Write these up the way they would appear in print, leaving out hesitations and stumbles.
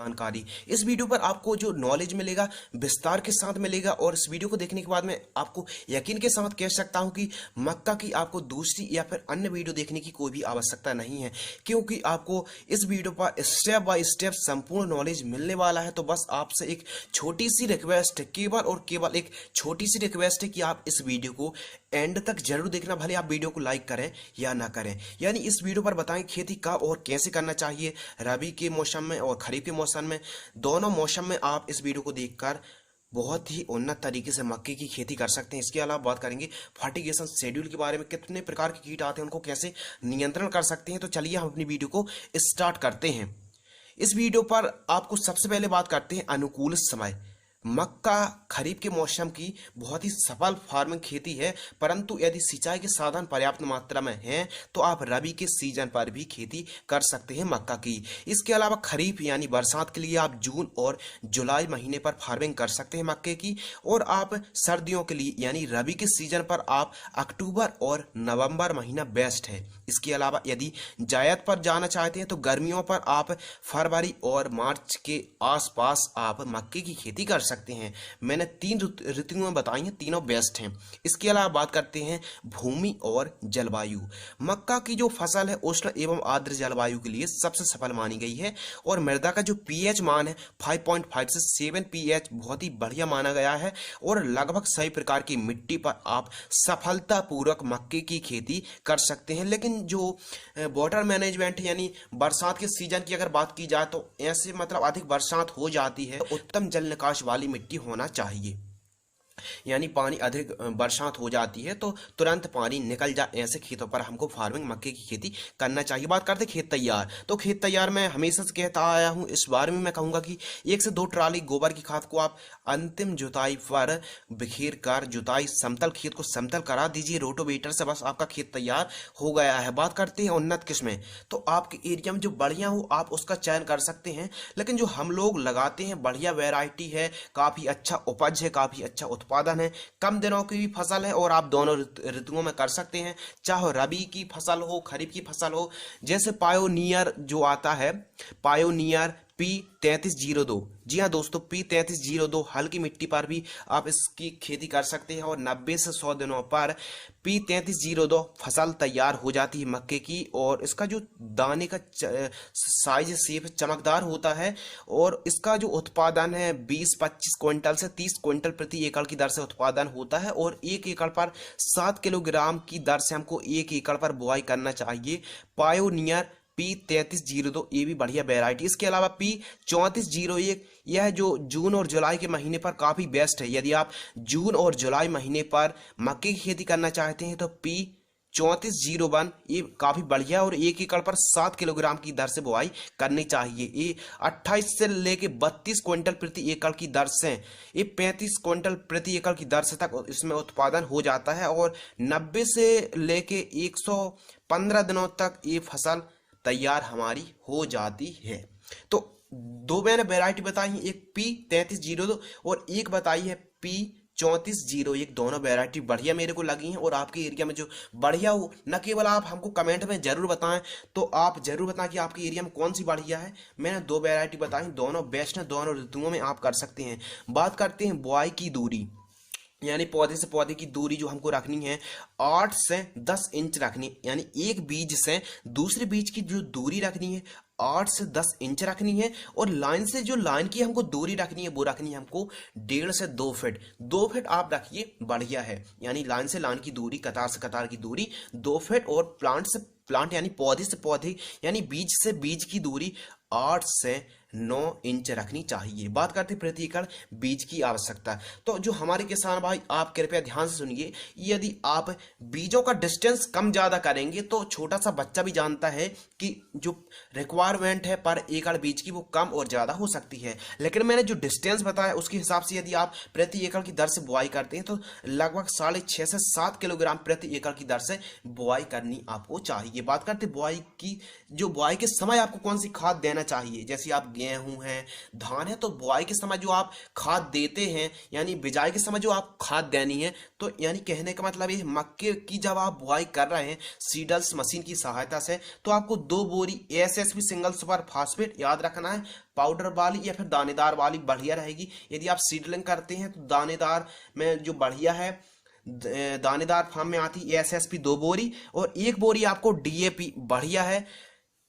जानकारी। इस वीडियो पर आपको जो नॉलेज मिलेगा विस्तार के साथ मिलेगा और इस वीडियो को देखने के बाद मैं आपको यकीन के साथ कह सकता हूं कि मक्का की आपको दूसरी या फिर अन्य वीडियो देखने की कोई भी आवश्यकता नहीं है, क्योंकि आपको इस वीडियो पर स्टेप बाय स्टेप संपूर्ण नॉलेज मिलने वाला है। तो बस आपसे एक छोटी सी रिक्वेस्ट है, केवल और केवल एक छोटी सी रिक्वेस्ट है कि आप इस वीडियो को एंड तक जरूर देखना, भले आप वीडियो को लाइक करें या ना करें। यानी इस वीडियो पर बताएं खेती कब और कैसे करना चाहिए, रबी के मौसम में और खरीफ के मौसम में, दोनों मौसम में आप इस वीडियो को देखकर बहुत ही उन्नत तरीके से मक्के की खेती कर सकते हैं। इसके अलावा बात करेंगे फर्टिगेशन शेड्यूल के बारे में, कितने प्रकार के कीट आते हैं उनको कैसे नियंत्रण कर सकते हैं। तो चलिए हम अपनी वीडियो को स्टार्ट करते हैं। इस वीडियो पर आपको सबसे पहले बात करते हैं अनुकूल समय। मक्का खरीफ के मौसम की बहुत ही सफल फार्मिंग खेती है, परंतु यदि सिंचाई के साधन पर्याप्त मात्रा में हैं तो आप रबी के सीजन पर भी खेती कर सकते हैं मक्का की। इसके अलावा खरीफ यानी बरसात के लिए आप जून और जुलाई महीने पर फार्मिंग कर सकते हैं मक्के की, और आप सर्दियों के लिए यानी रबी के सीजन पर आप अक्टूबर और नवंबर महीना बेस्ट है। इसके अलावा यदि जायद पर जाना चाहते हैं तो गर्मियों पर आप फरवरी और मार्च के आसपास आप मक्के की खेती कर सकते हैं। मैंने 3 ऋतुओं में बताई हैं, तीनों बेस्ट हैं। इसके अलावा बात करते हैं भूमि और जलवायु। मक्का की जो फसल है उष्ण एवं आर्द्र जलवायु के लिए सबसे सफल मानी गई है, और मृदा का जो पीएच मान है 5.5 से 7 पीएच बहुत ही बढ़िया माना गया है, और लगभग सभी प्रकार की मिट्टी पर आप सफलतापूर्वक मक्के की खेती कर सकते हैं। लेकिन जो वाटर मैनेजमेंट यानी बरसात के सीजन की अगर बात की जाए तो ऐसे मतलब अधिक बरसात हो जाती है, उत्तम जल निकास वाली मिट्टी होना चाहिए। यानी पानी अधिक बरसात हो जाती है तो तुरंत पानी निकल जाए, ऐसे खेतों पर हमको फार्मिंग मक्के की खेती करना चाहिए। बात करते खेत तैयार। तो खेत तैयार मैं हमेशा से कहता आया हूं, इस बारे में मैं कहूंगा कि 1 से 2 ट्राली गोबर की खाद को आप अंतिम जुताई पर बिखेर कर जुताई समतल खेत को समतल करा दीजिए रोटोवेटर से, बस आपका खेत तैयार हो गया है। बात करते हैं उन्नत किस्में। तो आपके एरिया में जो बढ़िया हो आप उसका चयन कर सकते हैं, लेकिन जो हम लोग लगाते हैं बढ़िया वैरायटी है, काफी अच्छा उपज है, काफी अच्छा उत्पादन है, कम दिनों की भी फसल है, और आप दोनों ऋतुओं में कर सकते हैं, चाहे रबी की फसल हो खरीफ की फसल हो। जैसे पायोनियर जो आता है, पायोनियर P3302, जी हाँ दोस्तों P3302 हल्की मिट्टी पर भी आप इसकी खेती कर सकते हैं, और 90 से 100 दिनों पर P3302 फसल तैयार हो जाती है मक्के की, और इसका जो दाने का साइज शेप चमकदार होता है, और इसका जो उत्पादन है 20-25 क्विंटल से 30 क्विंटल प्रति एकड़ की दर से उत्पादन होता है, और 1 एकड़ पर 7 किलोग्राम की दर से हमको 1 एकड़ पर बुआई करना चाहिए। पायोनियर P3302 ये भी बढ़िया वैरायटी। इसके अलावा P3401 यह जो जून और जुलाई के महीने पर काफी बेस्ट है। यदि आप जून और जुलाई महीने पर मक्के की खेती करना चाहते हैं तो P3401 ये काफी बढ़िया, और 1 एकड़ पर 7 किलोग्राम की दर से बुआई करनी चाहिए। ये 28 से लेके 32 क्विंटल प्रति एकड़ की दर से ये 35 क्विंटल प्रति एकड़ की दर से तक इसमें उत्पादन हो जाता है, और 90 से लेके 115 दिनों तक ये फसल तैयार हमारी हो जाती है। तो 2 मैंने वैरायटी बताई है, एक P3302 और एक बताई है P3401। दोनों वैरायटी बढ़िया मेरे को लगी हैं, और आपके एरिया में जो बढ़िया हो न केवल आप हमको कमेंट में जरूर बताएं, तो आप जरूर बताएं कि आपके एरिया में कौन सी बढ़िया है। मैंने 2 वैरायटी बताई, दोनों बेस्ट हैं, दोनों ऋतुओं में आप कर सकते हैं। बात करते हैं बुआई की दूरी, यानी पौधे से पौधे की दूरी जो हमको रखनी है 8 से 10 इंच रखनी, यानी एक बीज से दूसरे बीज की जो दूरी रखनी है 8 से 10 इंच रखनी है, और लाइन से जो लाइन की हमको दूरी रखनी है वो रखनी है हमको 1.5 से 2 फीट। 2 फीट आप रखिए बढ़िया है, यानी लाइन से लाइन की दूरी, कतार से कतार की दूरी 2 फीट, और प्लांट से प्लांट यानी पौधे से पौधे यानी बीज से बीज की दूरी 8 से 9 इंच रखनी चाहिए। बात करते प्रति एकड़ बीज की आवश्यकता। तो जो हमारे किसान भाई आप कृपया ध्यान से सुनिए, यदि आप बीजों का डिस्टेंस कम ज्यादा करेंगे तो छोटा सा बच्चा भी जानता है कि जो रिक्वायरमेंट है पर एकड़ बीज की वो कम और ज्यादा हो सकती है, लेकिन मैंने जो डिस्टेंस बताया उसके हिसाब से यदि आप प्रति एकड़ की दर से बुआई करते हैं तो लगभग 6.5 से 7 किलोग्राम प्रति एकड़ की दर से बुआई करनी आपको चाहिए। बात करते बुआई की, जो बुआई के समय आपको कौन सी खाद देना चाहिए, जैसे आप गेहूं है, धान है, तो बुआई के समय जो आप खाद देते हैं यानी बिजाई के समय जो आप खाद देनी है, तो यानी कहने का मतलब ये मक्के की जब आप बुआई कर रहे हैं सीडल्स मशीन की सहायता से, तो आपको 2 बोरी एसएसपी सिंगल सुपर फास्फेट याद रखना है। पाउडर वाली या फिर दानेदार वाली बढ़िया रहेगी। यदि आप सीडलिंग करते हैं तो दानेदार में जो बढ़िया है, दानेदार फार्म में आती एसएसपी 2 बोरी, और 1 बोरी आपको डीएपी बढ़िया है।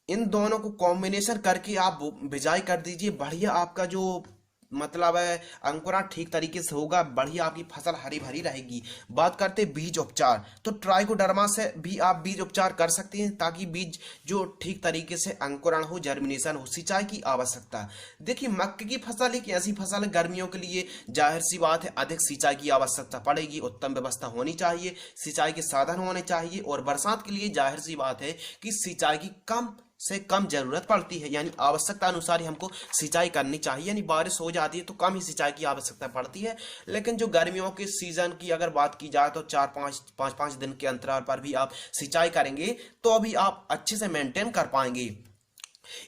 इन दोनों को कॉम्बिनेशन करके आप बिजाई कर दीजिए। बढ़िया आपका जो मतलब है अंकुरण ठीक तरीके से होगा, बढ़िया आपकी फसल हरी भरी रहेगी। बात करते हैं बीज उपचार, तो ट्राइकोडर्मा से भी आप बीज उपचार कर सकते हैं ताकि बीज जो ठीक तरीके से अंकुरण हो, जर्मिनेशन हो। सिंचाई की आवश्यकता, देखिए मक्के की फसल एक ऐसी फसल है गर्मियों के लिए जाहिर सी बात है अधिक सिंचाई की आवश्यकता पड़ेगी। उत्तम व्यवस्था होनी चाहिए, सिंचाई के साधन होने चाहिए, और बरसात के लिए जाहिर सी बात है कि सिंचाई की कम से कम जरूरत पड़ती है, यानी आवश्यकता अनुसार ही हमको सिंचाई करनी चाहिए। यानी बारिश हो जाती है तो कम ही सिंचाई की आवश्यकता पड़ती है। लेकिन जो गर्मियों के सीजन की अगर बात की जाए तो 4-5 दिन के अंतराल पर भी आप सिंचाई करेंगे तो अभी आप अच्छे से मेंटेन कर पाएंगे।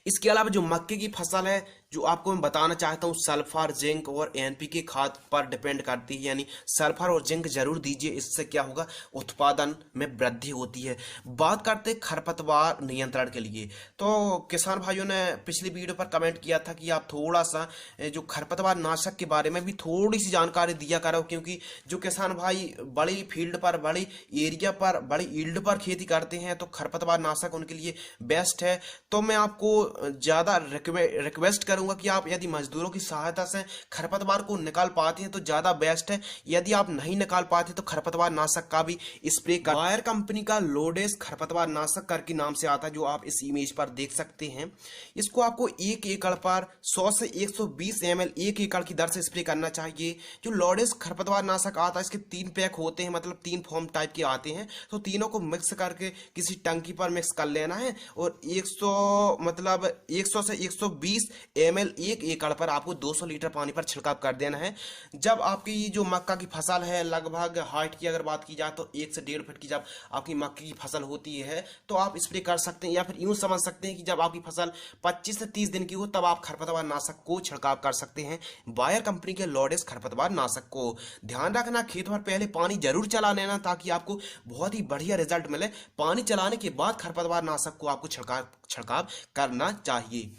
इसके अलावा जो मक्के की फसल है, जो आपको मैं बताना चाहता हूँ, सल्फर, जिंक और एनपीके खाद पर डिपेंड करती है। यानी सल्फर और जिंक जरूर दीजिए, इससे क्या होगा, उत्पादन में वृद्धि होती है। बात करते हैं खरपतवार नियंत्रण के लिए, तो किसान भाइयों ने पिछली वीडियो पर कमेंट किया था कि आप थोड़ा सा जो खरपतवार नाशक के बारे में भी थोड़ी सी जानकारी दिया करो, क्योंकि जो किसान भाई बड़ी फील्ड पर, बड़ी एरिया पर, बड़ी ईल्ड पर खेती करते हैं तो खरपतवार नाशक उनके लिए बेस्ट है। तो मैं आपको ज़्यादा रिक्वेस्ट करूंगा कि आप यदि मजदूरों की सहायता से खरपतवार को निकाल पाते हैं तो ज़्यादा बेस्ट है। यदि आप नहीं निकाल पाते तो खरपतवार नाशक का भी स्प्रे कर, बायर कंपनी का लोडेस खरपतवार नाशक करके नाम से आता है, जो आप इस इमेज पर देख सकते हैं। इसको आपको 1 एकड़ पर 100 से 120 ml 1 एकड़ की दर से स्प्रे करना चाहिए। जो लोडेस खरपतवार नाशक आता है इसके 3 पैक होते हैं, मतलब 3 फॉर्म टाइप के आते हैं, तो तीनों को मिक्स करके किसी टंकी पर मिक्स कर लेना है, और 100 से 120 ml 1 एकड़ पर आपको 200 लीटर पानी पर छिड़काव कर देना है। जब आपकी जो मक्का की फसल है, लगभग हाइट की अगर बात की जाए तो 1 से 1.5 फीट की जब आपकी मक्के की फसल होती है तो आप स्प्रे कर सकते हैं, या फिर यूं समझ सकते हैं कि जब आपकी फसल 25 से 30 दिन की हो तब आप खरपतवार नाशक को छिड़काव कर सकते हैं, बायर कंपनी के लोडेस खरपतवार नाशक को। ध्यान रखना, खेत पर पहले पानी जरूर चला लेना ताकि आपको बहुत ही बढ़िया रिजल्ट मिले। पानी चलाने के बाद खरपतवार नाशक को आपको छिड़काव करना चाहिए।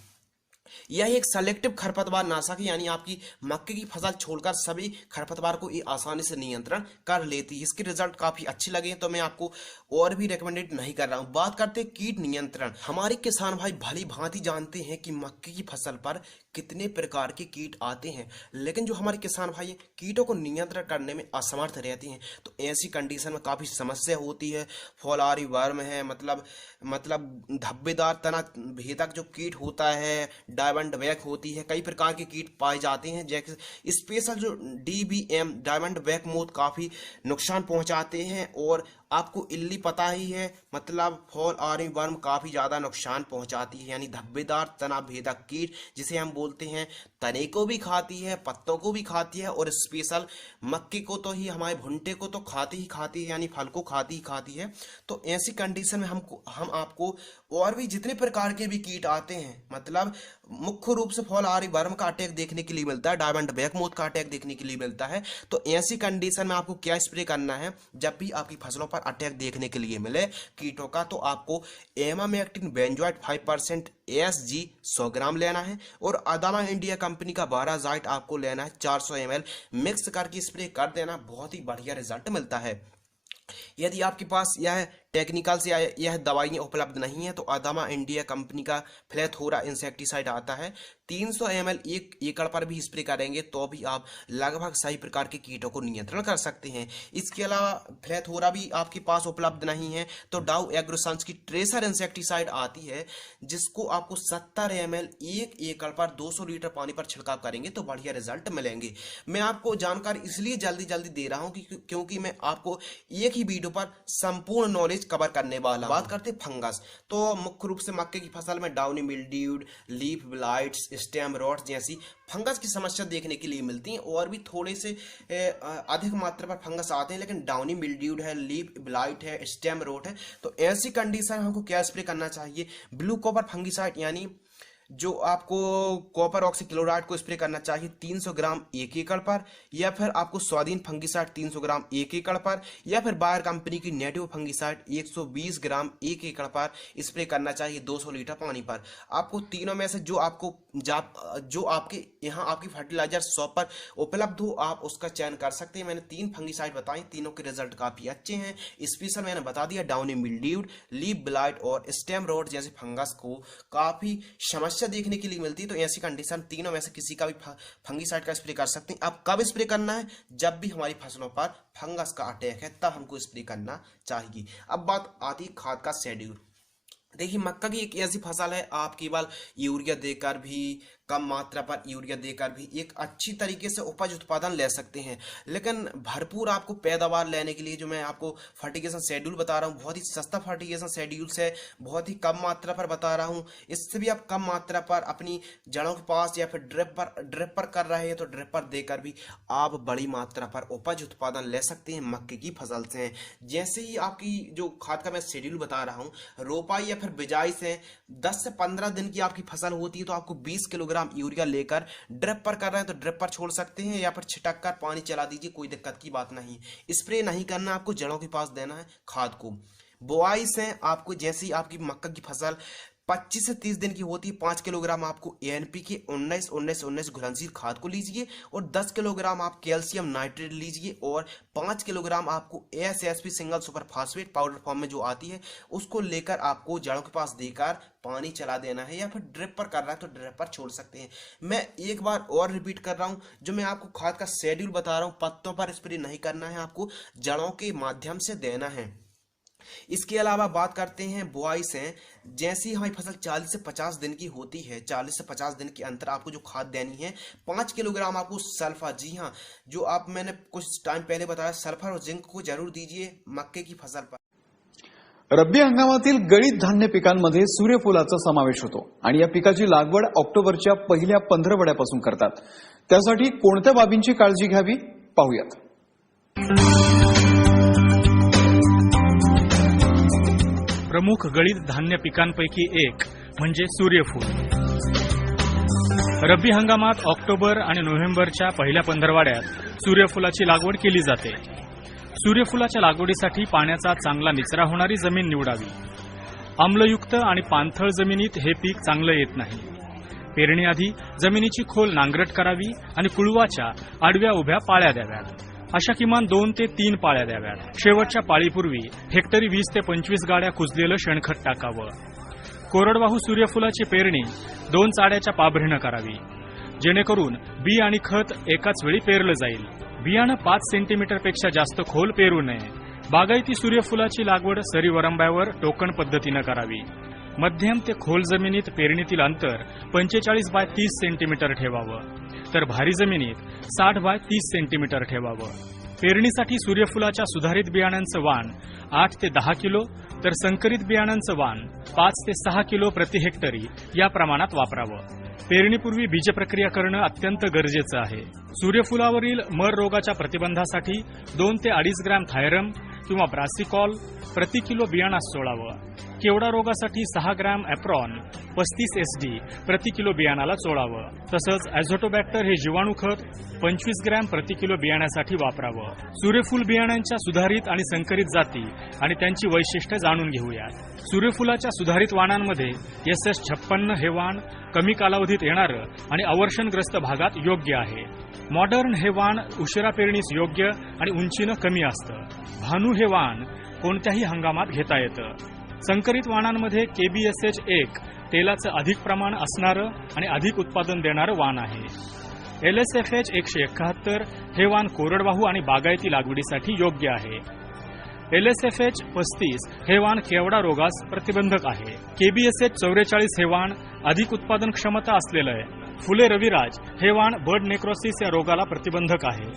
यह एक सेलेक्टिव खरपतवार नाशक है, यानी आपकी मक्के की फसल छोड़कर सभी खरपतवार को ये आसानी से नियंत्रण कर लेती है। इसके रिजल्ट काफी अच्छे लगे तो मैं आपको और भी रिकमेंडेड नहीं कर रहा हूं। बात करते हैं कीट नियंत्रण। हमारे किसान भाई भली भांति जानते हैं कि मक्के की फसल पर कितने प्रकार के कीट आते हैं, लेकिन जो हमारे किसान भाई कीटों को नियंत्रण करने में असमर्थ रहते हैं, तो ऐसी कंडीशन में काफी समस्या होती है। फौलारी वर्म है, मतलब धब्बेदार तना भेदक जो कीट होता है, डायमंड बैक होती है, कई प्रकार के कीट पाए जाते हैं। जैसे स्पेशल जो डीबीएम डायमंड बैक मोथ काफी नुकसान पहुंचाते हैं, और आपको इल्ली पता ही है, मतलब फॉल आर्मी वर्म काफी ज्यादा नुकसान पहुंचाती है। यानी धब्बेदार तना भेदक कीट जिसे हम बोलते हैं, तने को भी खाती है, पत्तों को भी खाती है, और स्पेशल मक्के को तो ही, हमारे भुट्टे को तो खाती है, यानी फल को खाती है। तो ऐसी कंडीशन में हम आपको और भी जितने प्रकार के भी कीट आते हैं, मतलब मुख्य रूप से फॉल आर्मी वर्म का अटैक देखने के लिए मिलता है, डायमंड बैक मोथ का अटैक देखने के लिए मिलता है। तो ऐसी कंडीशन में आपको क्या स्प्रे करना है, जब भी आपकी फसलों पर अटैक देखने के लिए मिले कीटों का, तो आपको एमामेक्टिन बेंजोएट 5% ASG 100 ग्राम लेना है, और अदामा इंडिया कंपनी का बाराजाइट आपको लेना है 400 ml, मिक्स करके स्प्रे कर देना, बहुत ही बढ़िया रिजल्ट मिलता है। यदि आपके पास यह टेक्निकल से यह दवाइयाँ उपलब्ध नहीं है तो अदामा इंडिया कंपनी का फ्लेथोरा इंसेक्टिसाइड आता है, 300 ml 1 एकड़ पर भी स्प्रे करेंगे तो भी आप लगभग सही प्रकार के कीटों को नियंत्रण कर सकते हैं। इसके अलावा फ्लेथोरा भी आपके पास उपलब्ध नहीं है तो डाउ एग्रोसंस की ट्रेसर इंसेक्टिसाइड आती है, जिसको आपको 70 ml 1 एकड़ पर 200 लीटर पानी पर छिड़काव करेंगे तो बढ़िया रिजल्ट मिलेंगे। मैं आपको जानकारी इसलिए जल्दी दे रहा हूँ क्योंकि मैं आपको एक ही वीडियो पर संपूर्ण नॉलेज कवर करने वाला। बात करते फंगस, तो मुख्य रूप से मक्के की फसल में downy mildew, leaf blights, stem rot जैसी फंगस की समस्या देखने के लिए मिलती है। और भी थोड़े से अधिक मात्रा पर फंगस आते हैं, लेकिन डाउनी मिल्ड्यूड है, लीफ ब्लाइट है, स्टेम रॉट है, तो ऐसी कंडीशन हमको क्या स्प्रे करना चाहिए, ब्लू कॉपर फंगिसाइड यानी जो आपको कॉपर ऑक्सीक्लोराइड को स्प्रे करना चाहिए 300 ग्राम 1 एकड़ पर, या फिर आपको स्वाधीन फंगिसाइड 300 ग्राम 1 एकड़ पर, या फिर बायर कंपनी की नेटिव फंगिसाइड 120 ग्राम 1 एकड़ पर स्प्रे करना चाहिए 200 लीटर पानी पर। आपको तीनों में से जो आपके यहाँ आपकी फर्टिलाइजर शॉप पर उपलब्ध हो आप उसका चयन कर सकते हैं। मैंने 3 फंगिसाइड बताई, तीनों के रिजल्ट काफी अच्छे हैं। स्पेशल मैंने बता दिया डाउनी मिल्ड्यूड, लीफ ब्लाइट और स्टेम रोट जैसे फंगस को काफी समस्या देखने के लिए मिलती है। तो ऐसी कंडीशन तीनों में से किसी का भी फंगिसाइड का स्प्रे कर सकते हैं। अब कब स्प्रे करना है? जब भी हमारी फसलों पर फंगस का अटैक है तब हमको स्प्रे करना चाहिए। अब बात आती है खाद का शेड्यूल। देखिए, मक्का की एक ऐसी फसल है आप केवल यूरिया देकर भी, कम मात्रा पर यूरिया देकर भी एक अच्छी तरीके से उपज उत्पादन ले सकते हैं। लेकिन भरपूर आपको पैदावार लेने के लिए जो मैं आपको फर्टिगेशन शेड्यूल बता रहा हूँ, बहुत ही सस्ता फर्टिगेशन शेड्यूल है, बहुत ही कम मात्रा पर बता रहा हूँ। इससे भी आप कम मात्रा पर अपनी जड़ों के पास या फिर ड्रिप पर कर रहे हैं तो ड्रिप पर देकर भी आप बड़ी मात्रा पर उपज उत्पादन ले सकते हैं मक्के की फसल से। जैसे ही आपकी जो खाद का मैं शेड्यूल बता रहा हूँ, रोपाई या फिर बिजाई से 10 से 15 दिन की आपकी फसल होती है तो आपको 20 किलोग्राम यूरिया लेकर ड्रिप पर कर रहे हैं तो ड्रिप पर छोड़ सकते हैं, या फिर छिटक कर पानी चला दीजिए, कोई दिक्कत की बात नहीं। स्प्रे नहीं करना, आपको जड़ों के पास देना है खाद को। बुआई से आपको जैसी आपकी मक्का की फसल 25 से 30 दिन की होती है, 5 किलोग्राम आपको एनपीके 19-19-19 घुलनशील खाद को लीजिए और 10 किलोग्राम आप कैल्शियम नाइट्रेट लीजिए और 5 किलोग्राम आपको SSP single super phosphate powder form में जो आती है उसको लेकर आपको जड़ों के पास देकर पानी चला देना है, या फिर ड्रिप पर कर रहा है तो ड्रिप पर छोड़ सकते हैं। मैं एक बार और रिपीट कर रहा हूं, जो मैं आपको खाद का शेड्यूल बता रहा हूं, पत्तों पर स्प्रे नहीं करना है, आपको जड़ों के माध्यम से देना है। इसके अलावा बात करते हैं बुआई से। जैसी हमारी फसल 40 से 50 दिन की होती है, 40 से 50 दिन के अंतर आपको जो खाद देनी है 5 किलोग्राम आपको सल्फर, जी हाँ, जो आप मैंने कुछ टाइम पहले बताया, सल्फर और जिंक को जरूर दीजिए मक्के की फसल पर। रब्बी हंगामातील गळीत धान्य पिकांमध्ये सूर्यफुलाचा समावेश होतो आणि या पिकाची लागवड ऑक्टोबरच्या पहिल्या 15 वड्यापासून करतात। त्यासाठी कोणत्या बाबींची काळजी घ्यावी पाहूयात। प्रमुख गळीत धान्य पिकांपैकी एक म्हणजे सूर्यफूल। रब्बी हंगामात ऑक्टोबर आणि नोव्हेंबरच्या पहिल्या पंधरवड्यात सूर्यफुलाची लागवड केली जाते। सूर्यफुलाच्या लागवडीसाठी पाण्याचा चांगला निचरा होणारी जमीन निवडावी। आम्लयुक्त आणि पाणथळ जमिनीत हे पीक चांगलं येत नाही। पेरणीआधी जमिनीची खोल नांगरट करावी आणि कुळवाच्या आडव्या उभ्या पाळ्या द्याव्यात। अशा किमान 2 ते 3 पाळ्या द्याव्यात। शेवटच्या पाळीपूर्वी हेक्टरी 20 ते 25 गाड्या कुजलेलं शेणखत टाकावं। कोरडवाहू सूर्यफुलाची पेरणी 2 चाड्याच्या पाभरीनं करावी, जेणेकरून बी आणि खत एकाच वेळी पेरलं जाईल। बियाणं 5 सेंटीमीटरपेक्षा जास्त खोल पेरू नये। बागायती सूर्यफुलाची लागवड सरी वरंब्यावर टोकन पद्धतीनं करावी। मध्यम ते खोल जमिनीत पेरणीतील अंतर 45 बाय 30 सेंटीमीटर ठेवावं, तर भारी जमिनीत 60 बाय 30 सेंटीमीटर ठेवावं। पेरणीसाठी सूर्यफुलाच्या सुधारित बियाणांचं वाण 8 ते 10 किलो, तर संकरित बियाणांचं वाण 5 ते 6 किलो प्रति हेक्टरी या प्रमाणात वापरावं। पेरणीपूर्वी बीजप्रक्रिया करणं अत्यंत गरजेचं आहे। सूर्यफुलावरील मर रोगाच्या प्रतिबंधासाठी 2 ते 2.5 ग्रॅम थायरम किंवा ब्रासिकॉल प्रति किलो बियाणास चोळावं। केवडा रोगासाठी 6 ग्रॅम एप्रॉन 35 SD प्रति किलो बियाणाला चोळावं। तसंच ॲझोटोबॅक्टर हे जीवाणू खत 25 ग्रॅम प्रति किलो बियाण्यासाठी वापरावं। सूर्यफूल बियाण्यांच्या सुधारित आणि संकरित जाती आणि त्यांची वैशिष्ट्ये जाणून घेऊयात। सूर्यफुलाच्या सुधारित वाणांमध्ये SS56 हे वाण कमी कालावधीत येणारं आणि अवर्षणग्रस्त भागात योग्य आहे। मॉडर्न हे वाण उशिरा पेरणीस योग्य आणि उंचीनं कमी असतं। भानू हे वाण कोणत्याही हंगामात घेता येतं। संकरित वाणांमध्ये KBSH1 तेलाचं अधिक प्रमाण असणारं आणि अधिक उत्पादन देणारं वाण आहे। LSFH 171 हे वाण कोरडवाहू आणि बागायती लागवडीसाठी योग्य आहे। LSFH 35 हे वाण केवडा रोगास प्रतिबंधक आहे। KBSH 44 हे वाण अधिक उत्पादन क्षमता असलेलं आहे। फुले रविराज हे वाण बर्ड नेक्रोसिस या रोगाला प्रतिबंधक आहे।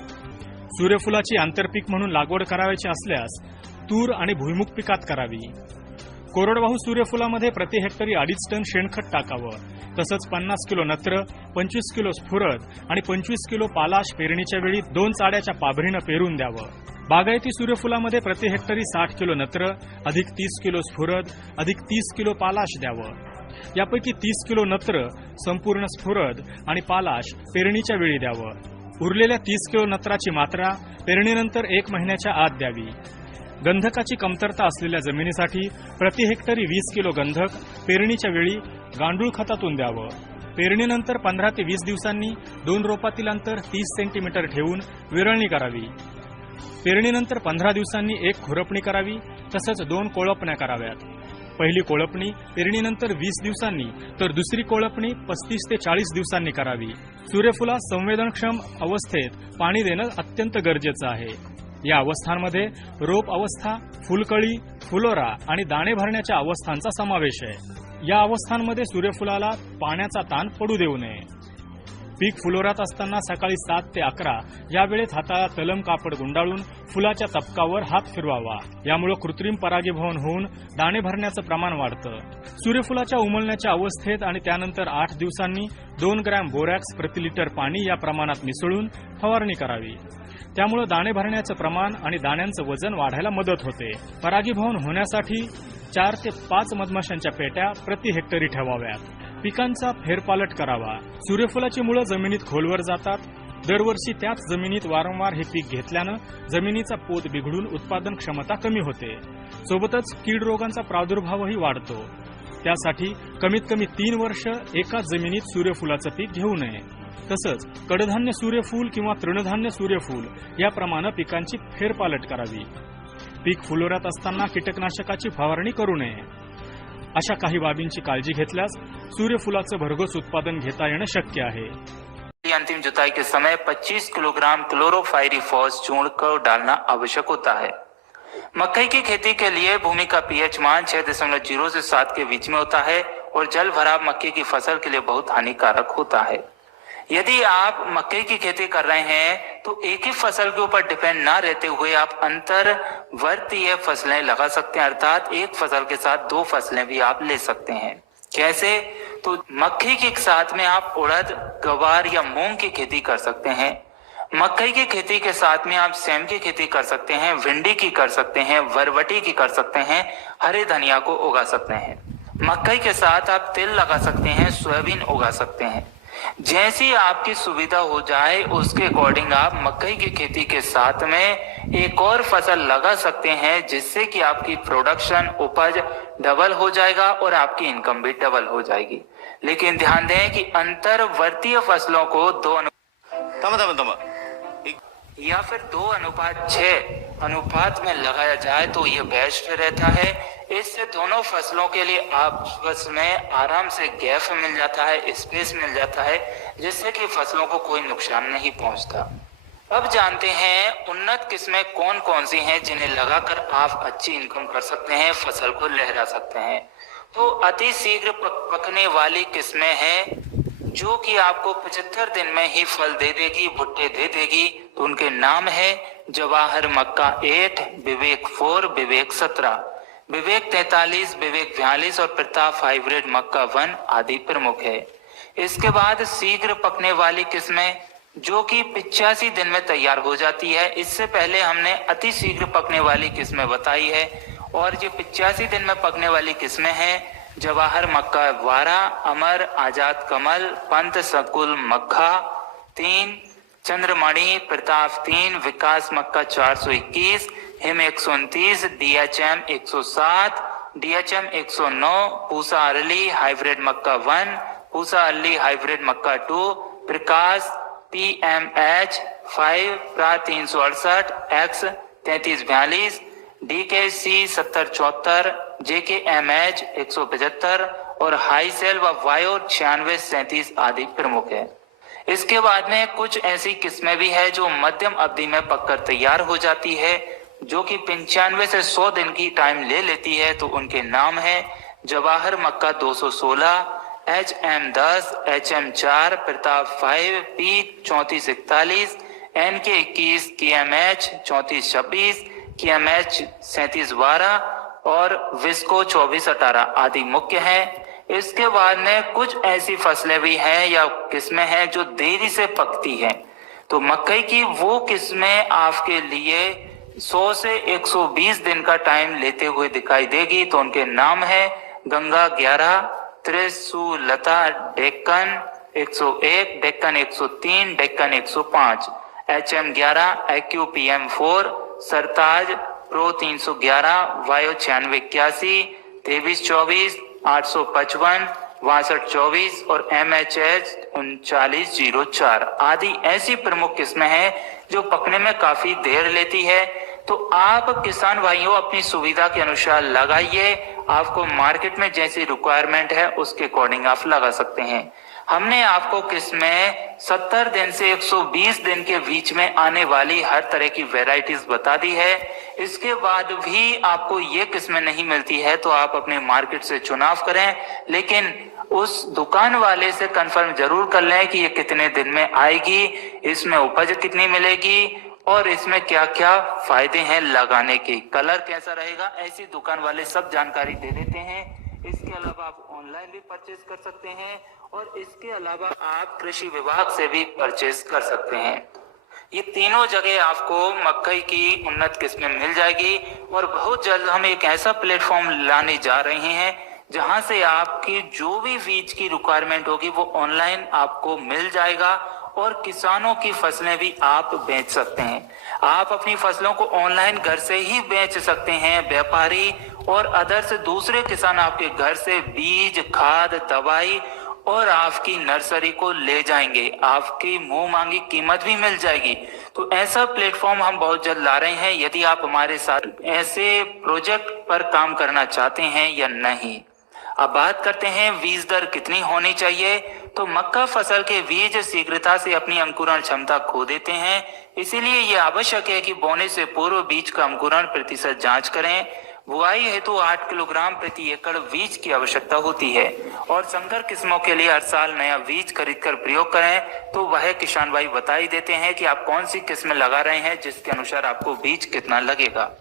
सूर्यफुलाची आंतरपीक म्हणून लागवड करायची असल्यास तूर आणि भुईमुग पिकात करावी। कोरडवाहू सूर्यफुलामध्ये प्रति हेक्टरी 2.5 टन शेणखत टाकावं। तसंच 50 किलो नत्र, 25 किलो स्फुरद आणि 25 किलो पालाश पेरणीच्या वेळी 2 चाड्याच्या पाभरीनं पेरून द्यावं। बागायती सूर्यफुलामध्ये प्रति हेक्टरी 60 किलो नत्र अधिक 30 किलो स्फुरद अधिक 30 किलो पालाश द्यावं। यापैकी 30 किलो नत्र संपूर्ण स्फुरद आणि पालाश पेरणीच्या वेळी द्यावं. उरलेल्या 30 किलो नत्राची मात्रा पेरणीनंतर 1 महिन्याच्या आत द्यावी. गंधकाची कमतरता असलेल्या जमिनीसाठी प्रति हेक्टरी 20 किलो गंधक पेरणीच्या वेळी गांडूळ खतातून द्यावं. पेरणीनंतर 15 ते 20 दिवसांनी 2 रोपातील अंतर 30 सेंटीमीटर ठेवून विरळणी करावी. पेरणीनंतर 15 दिवसांनी 1 खुरपणी करावी, तसंच 2 कोळपण्या कराव्यात. पहिली कोळपणी पेरणीनंतर 20 दिवसांनी तर दुसरी कोळपणी 35 ते 40 दिवसांनी करावी. सूर्यफुलास संवेदनक्षम अवस्थेत पाणी देणं अत्यंत गरजेचं आहे. या अवस्थांमध्ये रोप अवस्था, फुलकळी, फुलोरा आणि दाणे भरण्याच्या अवस्थांचा समावेश आहे. या अवस्थांमध्ये सूर्यफुलाला पाण्याचा ताण पडू देऊ नये. पीक फुलोऱ्यात असताना सकाळी 7 ते 11 या वेळेत हाताला तलम कापड गुंडाळून फुलाच्या तपकावर हात फिरवावा. यामुळे कृत्रिम परागीभवन होऊन दाणे भरण्याचं प्रमाण वाढतं. सूर्यफुलाच्या उमलण्याच्या अवस्थेत आणि त्यानंतर 8 दिवसांनी 2 ग्रॅम बोरॅक्स प्रति लिटर पाणी या प्रमाणात मिसळून फवारणी करावी. त्यामुळे दाणे भरण्याचं प्रमाण आणि दाण्यांचं वजन वाढायला मदत होते. परागीभवन होण्यासाठी 4 ते 5 मधमाशांच्या पेट्या प्रति हेक्टरी ठेवाव्यात. पिकांचा फेरपालट करावा. सूर्यफुलाची मुळं जमिनीत खोलवर जातात. दरवर्षी त्याच जमिनीत वारंवार हे पीक घेतल्यानं जमिनीचा पोत बिघडून उत्पादन क्षमता कमी होते. सोबतच कीड रोगांचा प्रादुर्भावही वाढतो. त्यासाठी कमीत कमी 3 वर्ष एकाच जमिनीत सूर्यफुलाचं पीक घेऊ नये. तसंच कडधान्य सूर्यफूल किंवा तृणधान्य सूर्यफूल याप्रमाणे पिकांची फेरपालट करावी. पीक फुलोऱ्यात असताना कीटकनाशकाची फवारणी करू नये. अशा काही बाबींची काळजी घेतल्यास सूर्यफुलाचं भरघोस उत्पादन घेता येणं शक्य आहे. अंतिम जुताई के समय 25 किलोग्राम क्लोरोफाइरिफॉस चूर्ण को डालना आवश्यक होता है. मकई की खेती के लिए भूमि का पीएच मान 6.0 से 7 के बीच में होता है और जल भराव मक्के की फसल के लिए बहुत हानिकारक होता है. यदि आप मकई की खेती कर रहे हैं तो एक ही फसल के ऊपर डिपेंड ना रहते हुए आप अंतर्वर्तीय फसलें लगा सकते हैं, अर्थात एक फसल के साथ 2 फसलें भी आप ले सकते हैं. कैसे? तो मक्की के साथ में आप उड़द, गवार या मूंग की खेती कर सकते हैं. मकई की खेती के साथ में आप सेम की खेती कर सकते हैं, भिंडी की कर सकते हैं, बरबटी की कर सकते हैं, हरे धनिया को उगा सकते हैं. मकई के साथ आप तिल लगा सकते हैं, सोयाबीन उगा सकते हैं. जैसी आपकी सुविधा हो जाए उसके अकॉर्डिंग आप मकई की खेती के साथ में एक और फसल लगा सकते हैं, जिससे कि आपकी प्रोडक्शन उपज डबल हो जाएगा और आपकी इनकम भी डबल हो जाएगी. लेकिन ध्यान दें कि अंतर्वर्तीय फसलों को 2 या फिर 2:6 अनुपात में लगाया जाए तो ये बेस्ट रहता है. इससे दोनों फसलों के लिए आपस में आराम से गैप मिल जाता है, स्पेस मिल जाता है, जिससे कि फसलों को कोई नुकसान नहीं पहुंचता. अब जानते हैं उन्नत किस्में कौन कौन सी हैं जिन्हें लगाकर आप अच्छी इनकम कर सकते हैं, फसल को लहरा सकते हैं. तो अति शीघ्र पकने वाली किस्में हैं जो कि आपको 75 दिन में ही फल दे देगी, भुट्टे दे देगी. तो उनके नाम है जवाहर मक्का 8, विवेक 4, विवेक 17, विवेक 43, विवेक 42 और प्रताप हाइब्रिड मक्का 1 आदि प्रमुख है. इसके बाद शीघ्र पकने वाली किस्में जो कि 85 दिन में तैयार हो जाती है. इससे पहले हमने अति शीघ्र पकने वाली किस्में बताई है और ये 85 दिन में पकने वाली किस्में हैं Jawahar Makka 12, Amar, Azad Kamal, Pant Sakul Makka 3, Chandramani, Pratap 3, Vikas Makka 421, Him 129, DHM 107, DHM 109, Pusa early hybrid Makka 1, Pusa early hybrid Makka 2, Prakash PMH 5, प्रा 368, X 3342, DKC 7074, JKMH 175 और हाई सेल व वायो 9637 आदि प्रमुख है. इसके बाद में कुछ ऐसी किस्में भी है जो मध्यम अवधि में पककर तैयार हो जाती है, जो कि 95 से 100 दिन की टाइम ले लेती है. तो उनके नाम है जवाहर मक्का 216, HM 10, HM 4, Pratap 5, P 3441, NK 21, KMH 3426, KMH 3712 और विस्को 2418 आदि मुख्य हैं. इसके बाद में कुछ ऐसी फसलें भी हैं या किस्में हैं जो देरी से पकती हैं. तो मकई की वो किस्में आपके लिए 100 से 120 दिन का टाइम लेते हुए दिखाई देगी. तो उनके नाम है गंगा 11, त्रिशूलता डेक्कन 101, डेक्कन 103, डेक्कन 105, HM11, AQPM4, सरताज प्रो 311, वायो 9681, 2324, 855, 6224 और MHH 3904 आदि ऐसी प्रमुख किस्में हैं जो पकने में काफी देर लेती है। तो आप किसान भाइयों अपनी सुविधा के अनुसार लगाइए, आपको मार्केट में जैसी रिक्वायरमेंट है उसके अकॉर्डिंग आप लगा सकते हैं। हमने आपको किस्में 70 दिन से 120 दिन के बीच में आने वाली हर तरह की वैरायटीज बता दी है। इसके बाद भी आपको ये किस्में नहीं मिलती है तो आप अपने मार्केट से चुनाव करें, लेकिन उस दुकान वाले से कंफर्म जरूर कर लें कि ये कितने दिन में आएगी, इसमें उपज कितनी मिलेगी और इसमें क्या क्या फायदे हैं लगाने के, कलर कैसा रहेगा, ऐसी दुकान वाले सब जानकारी दे देते हैं। इसके अलावा आप ऑनलाइन भी परचेज कर सकते हैं और इसके अलावा आप कृषि विभाग से भी परचेज कर सकते हैं। ये तीनों जगह आपको मकई की उन्नत किस्में मिल जाएगी और बहुत जल्द हम एक ऐसा प्लेटफॉर्म लाने जा रहे हैं जहां से आपकी जो भी बीज की रिक्वायरमेंट होगी वो ऑनलाइन आपको मिल जाएगा और किसानों की फसलें भी आप बेच सकते हैं। आप अपनी फसलों को ऑनलाइन घर से ही बेच सकते हैं। व्यापारी और अदर्स दूसरे किसान आपके घर से बीज, खाद, दवाई और आपकी नर्सरी को ले जाएंगे, आपकी मुंह मांगी कीमत भी मिल जाएगी। तो ऐसा प्लेटफॉर्म हम बहुत जल्द ला रहे हैं। यदि आप हमारे साथ ऐसे प्रोजेक्ट पर काम करना चाहते हैं या नहीं। अब बात करते हैं बीज दर कितनी होनी चाहिए। तो मक्का फसल के बीज शीघ्रता से अपनी अंकुरण क्षमता खो देते हैं, इसीलिए यह आवश्यक है कि बोने से पूर्व बीज का अंकुरण प्रतिशत जांच करें। बुआई हेतु 8 किलोग्राम प्रति एकड़ बीज की आवश्यकता होती है और संकर किस्मों के लिए हर साल नया बीज खरीदकर प्रयोग करें। तो वह किसान भाई बता ही देते हैं कि आप कौन सी किस्म लगा रहे हैं, जिसके अनुसार आपको बीज कितना लगेगा।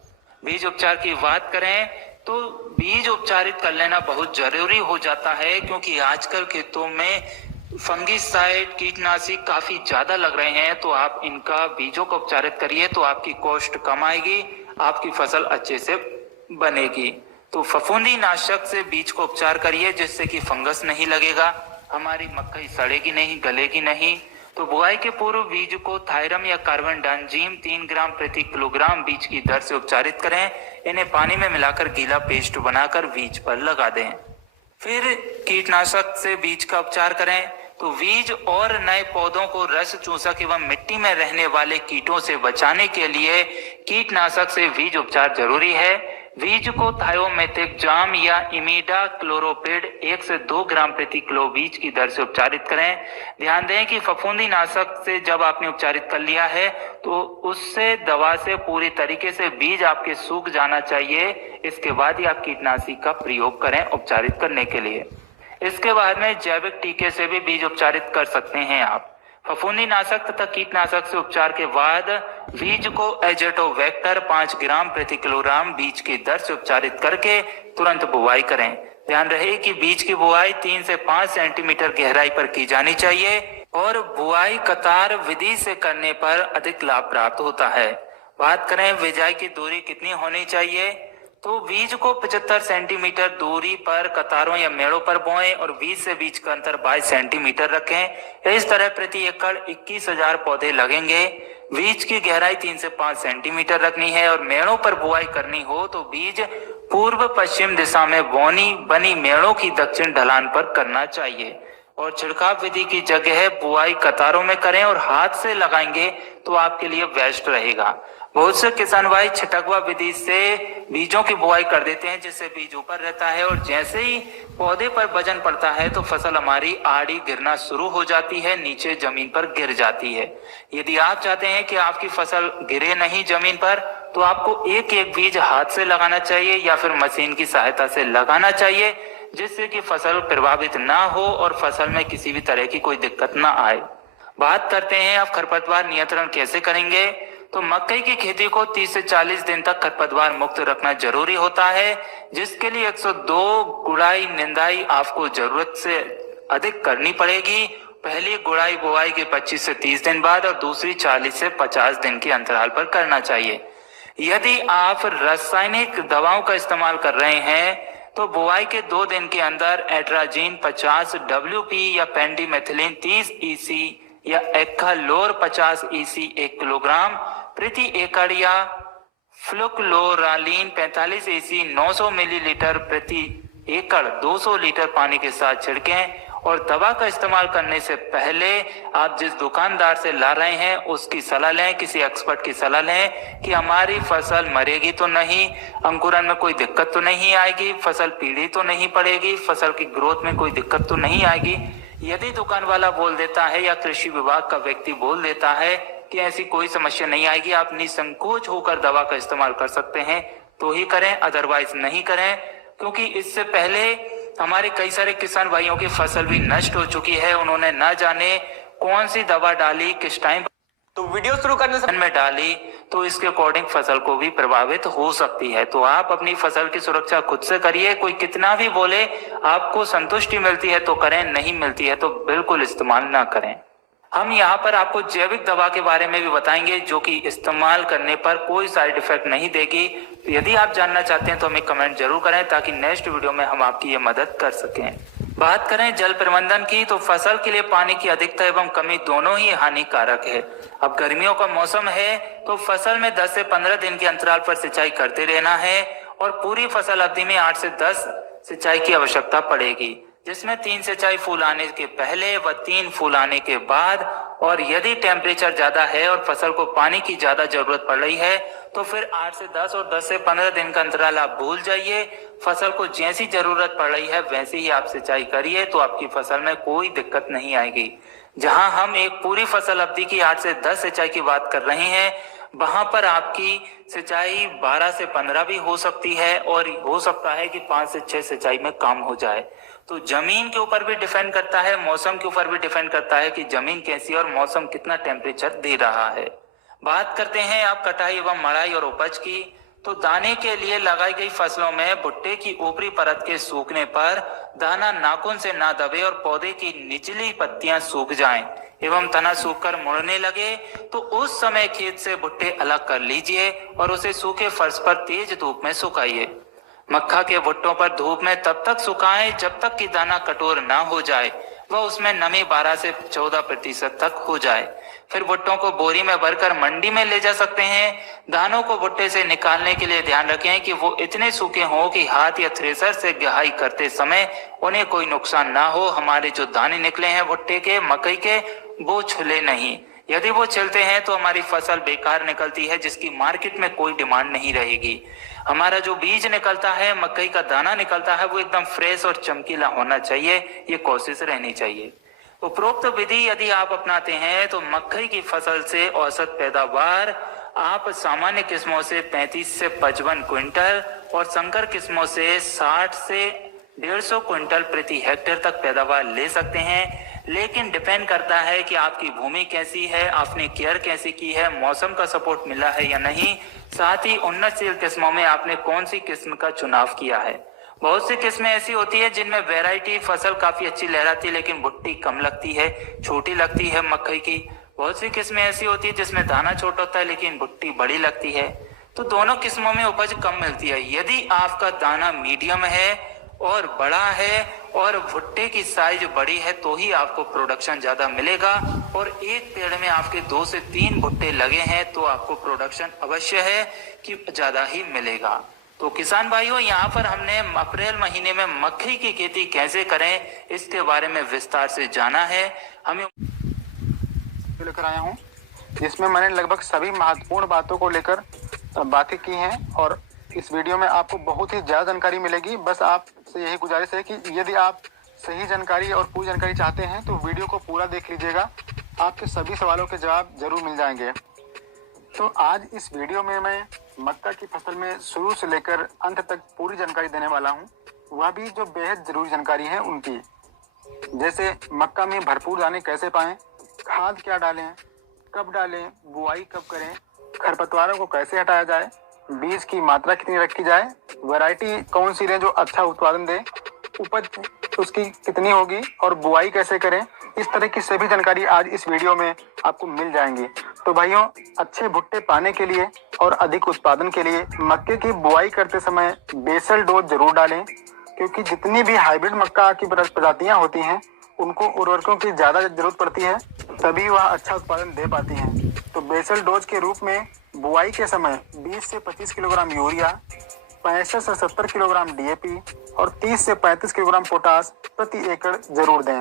बीज उपचार की बात करें तो बीज उपचारित कर लेना बहुत जरूरी हो जाता है, क्योंकि आजकल खेतों में फंगिसाइड, कीटनाशी काफी ज्यादा लग रहे हैं। तो आप इनका बीजों को उपचारित करिए तो आपकी कॉस्ट कम आएगी, आपकी फसल अच्छे से बनेगी। तो फफूंदी नाशक से बीज को उपचार करिए जिससे कि फंगस नहीं लगेगा, हमारी मक्कई सड़ेगी नहीं, गलेगी नहीं। तो बुआई के पूर्व बीज को थायरम या कार्बन डांजीम 3 ग्राम प्रति किलोग्राम बीज की दर से उपचारित करें। इन्हें पानी में मिलाकर गीला पेस्ट बनाकर बीज पर लगा दें। फिर कीटनाशक से बीज का उपचार करें। तो बीज और नए पौधों को रस चूसक एवं मिट्टी में रहने वाले कीटों से बचाने के लिए कीटनाशक से बीज उपचार जरूरी है। बीज को थायोमेथिकजाम या इमिडा क्लोरोपिड 1 से 2 ग्राम प्रति किलो बीज की दर से उपचारित करें। ध्यान दें कि फफूंदी नाशक से जब आपने उपचारित कर लिया है तो उससे दवा से पूरी तरीके से बीज आपके सूख जाना चाहिए। इसके बाद ही आप कीटनाशी का प्रयोग करें उपचारित करने के लिए। इसके बाद में जैविक टीके से भी बीज उपचारित कर सकते हैं आप। फफूंदी नाशक तथा कीटनाशक से उपचार के बाद बीज को एजेटोवेक्टर 5 ग्राम प्रति किलोग्राम बीज की दर से उपचारित करके तुरंत बुआई करें। ध्यान रहे कि बीज की बुआई 3 से 5 सेंटीमीटर गहराई पर की जानी चाहिए और बुआई कतार विधि से करने पर अधिक लाभ प्राप्त होता है। बात करें बिजाई की दूरी कितनी होनी चाहिए, तो बीज को 75 सेंटीमीटर दूरी पर कतारों या मेड़ों पर बोएं और बीज से बीज का अंतर 22 सेंटीमीटर रखें। इस तरह प्रति एकड़ 21,000 पौधे लगेंगे। बीज की गहराई 3 से 5 सेंटीमीटर रखनी है और मेड़ों पर बुआई करनी हो तो बीज पूर्व पश्चिम दिशा में बनी मेड़ों की दक्षिण ढलान पर करना चाहिए। और छिड़काव विधि की जगह बुआई कतारों में करें और हाथ से लगाएंगे तो आपके लिए बेस्ट रहेगा। बहुत से किसान भाई छिटकवा विधि से बीजों की बुआई कर देते हैं जिससे बीज ऊपर रहता है और जैसे ही पौधे पर वजन पड़ता है तो फसल हमारी आड़ी गिरना शुरू हो जाती है, नीचे जमीन पर गिर जाती है। यदि आप चाहते हैं कि आपकी फसल गिरे नहीं जमीन पर तो आपको एक एक बीज हाथ से लगाना चाहिए या फिर मशीन की सहायता से लगाना चाहिए, जिससे कि फसल प्रभावित ना हो और फसल में किसी भी तरह की कोई दिक्कत ना आए। बात करते हैं आप खरपतवार नियंत्रण कैसे करेंगे। तो मकई की खेती को 30 से 40 दिन तक खरपतवार मुक्त रखना जरूरी होता है, जिसके लिए 102 गुड़ाई निंदाई आपको जरूरत से अधिक करनी पड़ेगी। पहली गुड़ाई बुआई के 25 से 30 दिन बाद और दूसरी 40 से 50 दिन के अंतराल पर करना चाहिए। यदि आप रासायनिक दवाओं का इस्तेमाल कर रहे हैं तो बुआई के 2 दिन के अंदर एट्राजीन 50 WP या पेंडिमेथिलिन 30 EC या एक्खालोर 50 EC 1 किलोग्राम प्रति एकड़ या फ्लुक्लोरालीन 45 EC 900 मिलीलीटर प्रति एकड़ 200 लीटर पानी के साथ छिड़कें। और दवा का इस्तेमाल करने से पहले आप जिस दुकानदार से ला रहे हैं उसकी सलाह लें, किसी एक्सपर्ट की सलाह लें कि हमारी फसल मरेगी तो नहीं, अंकुरन में कोई दिक्कत तो नहीं आएगी, फसल पीली तो नहीं पड़ेगी, फसल की ग्रोथ में कोई दिक्कत तो नहीं आएगी। यदि दुकान वाला बोल देता है या कृषि विभाग का व्यक्ति बोल देता है कि ऐसी कोई समस्या नहीं आएगी, आप निसंकोच होकर दवा का इस्तेमाल कर सकते हैं तो ही करें, अदरवाइज नहीं करें। क्योंकि इससे पहले हमारे कई सारे किसान भाइयों की फसल भी नष्ट हो चुकी है, उन्होंने न जाने कौन सी दवा डाली, किस टाइम तो वीडियो शुरू करने से में डाली, तो इसके अकॉर्डिंग फसल को भी प्रभावित हो सकती है। तो आप अपनी फसल की सुरक्षा खुद से करिए। कोई कितना भी बोले, आपको संतुष्टि मिलती है तो करें, नहीं मिलती है तो बिल्कुल इस्तेमाल ना करें। हम यहाँ पर आपको जैविक दवा के बारे में भी बताएंगे जो कि इस्तेमाल करने पर कोई साइड इफेक्ट नहीं देगी। यदि आप जानना चाहते हैं तो हमें कमेंट जरूर करें ताकि नेक्स्ट वीडियो में हम आपकी ये मदद कर सकें। बात करें जल प्रबंधन की, तो फसल के लिए पानी की अधिकता एवं कमी दोनों ही हानिकारक है। अब गर्मियों का मौसम है तो फसल में 10 से 15 दिन के अंतराल पर सिंचाई करते रहना है और पूरी फसल अवधि में 8 से 10 सिंचाई की आवश्यकता पड़ेगी, जिसमें 3 सिंचाई फूल आने के पहले व 3 फूल आने के बाद। और यदि टेम्परेचर ज्यादा है और फसल को पानी की ज्यादा जरूरत पड़ रही है तो फिर 8 से 10 और 10 से 15 दिन का अंतराल आप भूल जाइए। फसल को जैसी जरूरत पड़ रही है वैसे ही आप सिंचाई करिए तो आपकी फसल में कोई दिक्कत नहीं आएगी। जहां हम एक पूरी फसल अवधि की 8 से 10 सिंचाई की बात कर रहे हैं, वहां पर आपकी सिंचाई 12 से 15 भी हो सकती है और हो सकता है कि 5 से 6 सिंचाई में काम हो जाए। तो जमीन के ऊपर भी डिपेंड करता है, मौसम के ऊपर भी डिपेंड करता है कि जमीन कैसी है और मौसम कितना टेम्परेचर दे रहा है। बात करते हैं आप कटाई एवं मड़ाई और उपज की, तो दाने के लिए लगाई गई फसलों में भुट्टे की ऊपरी परत के सूखने पर दाना नाखून से ना दबे और पौधे की निचली पत्तियां सूख जाएं एवं तना सूखकर मुड़ने लगे तो उस समय खेत से भुट्टे अलग कर लीजिए और उसे सूखे फर्श पर तेज धूप में सुखाइए। मक्का के भुट्टों पर धूप में तब तक सुखाएं जब तक कि दाना कठोर ना हो जाए व उसमें नमी 12 से 14% तक हो जाए। फिर भुट्टों को बोरी में भरकर मंडी में ले जा सकते हैं। दानों को भुट्टे से निकालने के लिए ध्यान रखें कि वो इतने सूखे हों कि हाथ या थ्रेसर से गहाई करते समय उन्हें कोई नुकसान ना हो। हमारे जो दाने निकले हैं भुट्टे के, मकई के, वो छुले नहीं। यदि वो छिलते हैं तो हमारी फसल बेकार निकलती है जिसकी मार्केट में कोई डिमांड नहीं रहेगी। हमारा जो बीज निकलता है, मकई का दाना निकलता है, वो एकदम फ्रेश और चमकीला होना चाहिए, ये कोशिश रहनी चाहिए। उपरोक्त विधि यदि आप अपनाते हैं तो मकई की फसल से औसत पैदावार आप सामान्य किस्मों से 35 से 55 क्विंटल और संकर किस्मों से 60 से 150 क्विंटल प्रति हेक्टेयर तक पैदावार ले सकते हैं। लेकिन डिपेंड करता है कि आपकी भूमि कैसी है, आपने केयर कैसी की है, मौसम का सपोर्ट मिला है या नहीं, साथ ही उन्नतशील किस्मों में आपने कौन सी किस्म का चुनाव किया है। बहुत सी किस्में ऐसी होती है जिनमें वैरायटी फसल काफी अच्छी लहराती है लेकिन भुट्टी कम लगती है, छोटी लगती है मकई की। बहुत सी किस्में ऐसी होती है जिसमें दाना छोटा होता है लेकिन भुट्टी बड़ी लगती है। तो दोनों किस्मों में उपज कम मिलती है। यदि आपका दाना मीडियम है और बड़ा है और भुट्टे की साइज बड़ी है तो ही आपको प्रोडक्शन ज्यादा मिलेगा। और एक पेड़ में आपके 2 से 3 भुट्टे लगे हैं तो आपको प्रोडक्शन अवश्य है कि ज्यादा ही मिलेगा। तो किसान भाइयों, यहाँ पर हमने अप्रैल महीने में मकई की खेती कैसे करें इसके बारे में विस्तार से जाना है। हमें लेकर आया हूँ जिसमें मैंने लगभग सभी महत्वपूर्ण बातों को लेकर बातें की हैं और इस वीडियो में आपको बहुत ही ज्यादा जानकारी मिलेगी। बस आपसे यही गुजारिश है कि यदि आप सही जानकारी और पूरी जानकारी चाहते हैं तो वीडियो को पूरा देख लीजिएगा, आपके सभी सवालों के जवाब जरूर मिल जाएंगे। तो आज इस वीडियो में मैं मक्का की फसल में शुरू से लेकर अंत तक पूरी जानकारी देने वाला हूँ, वह भी जो बेहद जरूरी जानकारी है उनकी। जैसे मक्का में भरपूर दाने कैसे पाएं, खाद क्या डालें, कब डालें, बुआई कब करें, खरपतवारों को कैसे हटाया जाए, बीज की मात्रा कितनी रखी जाए, वैरायटी कौन सी लें जो अच्छा उत्पादन दे, उपज उसकी कितनी होगी और बुआई कैसे करें, इस तरह की सभी जानकारी आज इस वीडियो में आपको मिल जाएंगी। तो भाइयों, अच्छे भुट्टे पाने के लिए और अधिक उत्पादन के लिए मक्के की बुआई करते समय बेसल डोज जरूर डालें। क्योंकि जितनी भी हाइब्रिड मक्का की प्रजातियां होती हैं उनको उर्वरकों की ज़्यादा जरूरत पड़ती है, तभी वह अच्छा उत्पादन दे पाती हैं। तो बेसल डोज के रूप में बुआई के समय 20 से 25 किलोग्राम यूरिया, 65 से 70 किलोग्राम डीएपी और 30 से 35 किलोग्राम पोटास प्रति एकड़ जरूर दें।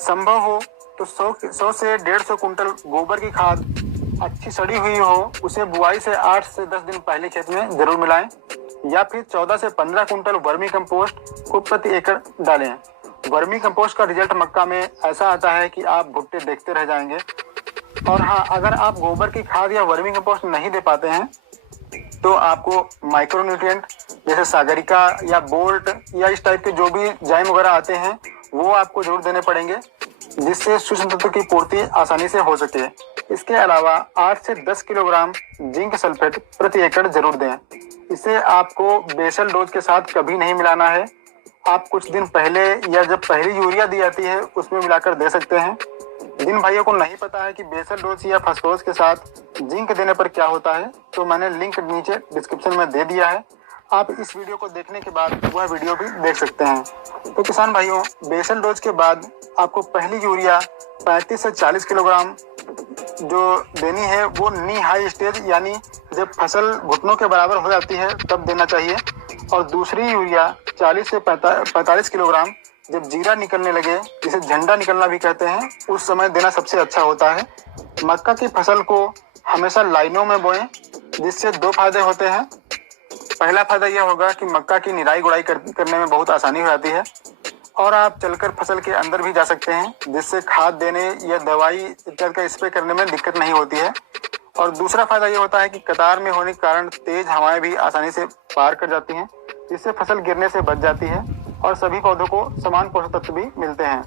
संभव हो तो 100 से 150 कुंटल गोबर की खाद अच्छी सड़ी हुई हो उसे बुआई से 8 से 10 दिन पहले खेत में जरूर मिलाएं, या फिर 14 से 15 कुंटल वर्मी कंपोस्ट को प्रति एकड़ डालें। वर्मी कंपोस्ट का रिजल्ट मक्का में ऐसा आता है कि आप भुट्टे देखते रह जाएंगे। और हाँ, अगर आप गोबर की खाद या वर्मी कंपोस्ट नहीं दे पाते हैं तो आपको माइक्रोन्यूट्रिएंट जैसे सागरिका या बोल्ट या इस टाइप के जो भी जाइम वगैरह आते हैं वो आपको जरूर देने पड़ेंगे, जिससे सूक्ष्म तत्व की पूर्ति आसानी से हो सके। इसके अलावा 8 से 10 किलोग्राम जिंक सल्फेट प्रति एकड़ जरूर दें। इसे आपको बेसल डोज के साथ कभी नहीं मिलाना है। आप कुछ दिन पहले या जब पहली यूरिया दी जाती है उसमें मिलाकर दे सकते हैं। जिन भाइयों को नहीं पता है कि बेसल डोज या फास्फोरस के साथ जिंक देने पर क्या होता है, तो मैंने लिंक नीचे डिस्क्रिप्शन में दे दिया है, आप इस वीडियो को देखने के बाद वह वीडियो भी देख सकते हैं। तो किसान भाइयों, बेसल डोज के बाद आपको पहली यूरिया 35 से 40 किलोग्राम जो देनी है वो नी हाई स्टेज यानी जब फसल घुटनों के बराबर हो जाती है तब देना चाहिए, और दूसरी यूरिया 40 से 45 किलोग्राम जब जीरा निकलने लगे, जिसे झंडा निकलना भी कहते हैं, उस समय देना सबसे अच्छा होता है। मक्का की फसल को हमेशा लाइनों में बोएं, जिससे दो फायदे होते हैं। पहला फायदा यह होगा कि मक्का की निराई गुड़ाई करने में बहुत आसानी हो जाती है और आप चलकर फसल के अंदर भी जा सकते हैं, जिससे खाद देने या दवाई इत्यादि का स्प्रे करने में दिक्कत नहीं होती है। और दूसरा फायदा ये होता है कि कतार में होने के कारण तेज हवाएं भी आसानी से पार कर जाती हैं, जिससे फसल गिरने से बच जाती है और सभी पौधों को समान पोषक तत्व भी मिलते हैं।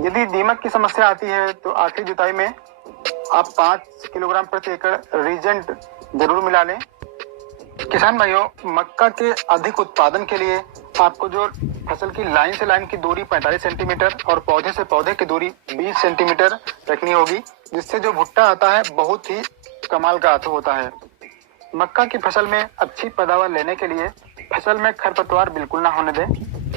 यदि दीमक की समस्या आती है तो आखिरी जुताई में आप 5 किलोग्राम प्रति एकड़ रीजेंट जरूर मिला लें। किसान भाइयों, मक्का के अधिक उत्पादन के लिए आपको जो फसल की लाइन से लाइन की दूरी 45 सेंटीमीटर और पौधे से पौधे की दूरी 20 सेंटीमीटर रखनी होगी, जिससे जो भुट्टा आता है बहुत ही कमाल का होता है। मक्का की फसल में अच्छी पैदावार लेने के लिए फसल में खरपतवार बिल्कुल ना होने दें।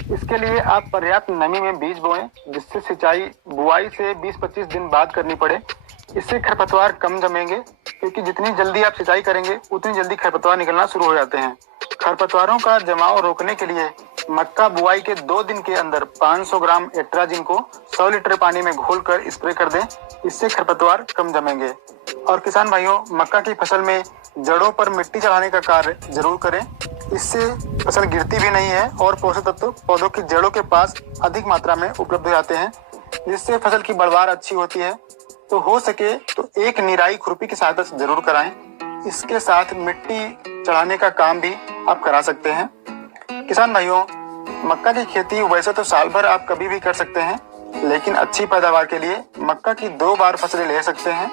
इसके लिए आप पर्याप्त नमी में बीज बोएं, जिससे सिंचाई बुआई से 20-25 दिन बाद करनी पड़े। इससे खरपतवार कम जमेंगे, क्योंकि जितनी जल्दी आप सिंचाई करेंगे उतनी जल्दी खरपतवार निकलना शुरू हो जाते हैं। खरपतवारों का जमाव रोकने के लिए मक्का बुआई के 2 दिन के अंदर 500 ग्राम एट्राजिन को 100 लीटर पानी में घोलकर स्प्रे कर दें, इससे खरपतवार कम जमेंगे। और किसान भाइयों, मक्का की फसल में जड़ों पर मिट्टी चढ़ाने का कार्य जरूर करें, इससे फसल गिरती भी नहीं है और पोषक तत्व पौधों की जड़ों के पास अधिक मात्रा में उपलब्ध हो जाते हैं, जिससे फसल की पैदावार अच्छी होती है। तो हो सके तो एक निराई खुरपी की सहायता से जरूर कराएं। इसके साथ मिट्टी चढ़ाने का काम भी आप करा सकते हैं। किसान भाइयों, मक्का की खेती वैसे तो साल भर आप कभी भी कर सकते हैं, लेकिन अच्छी पैदावार के लिए मक्का की 2 बार फसलें ले सकते हैं।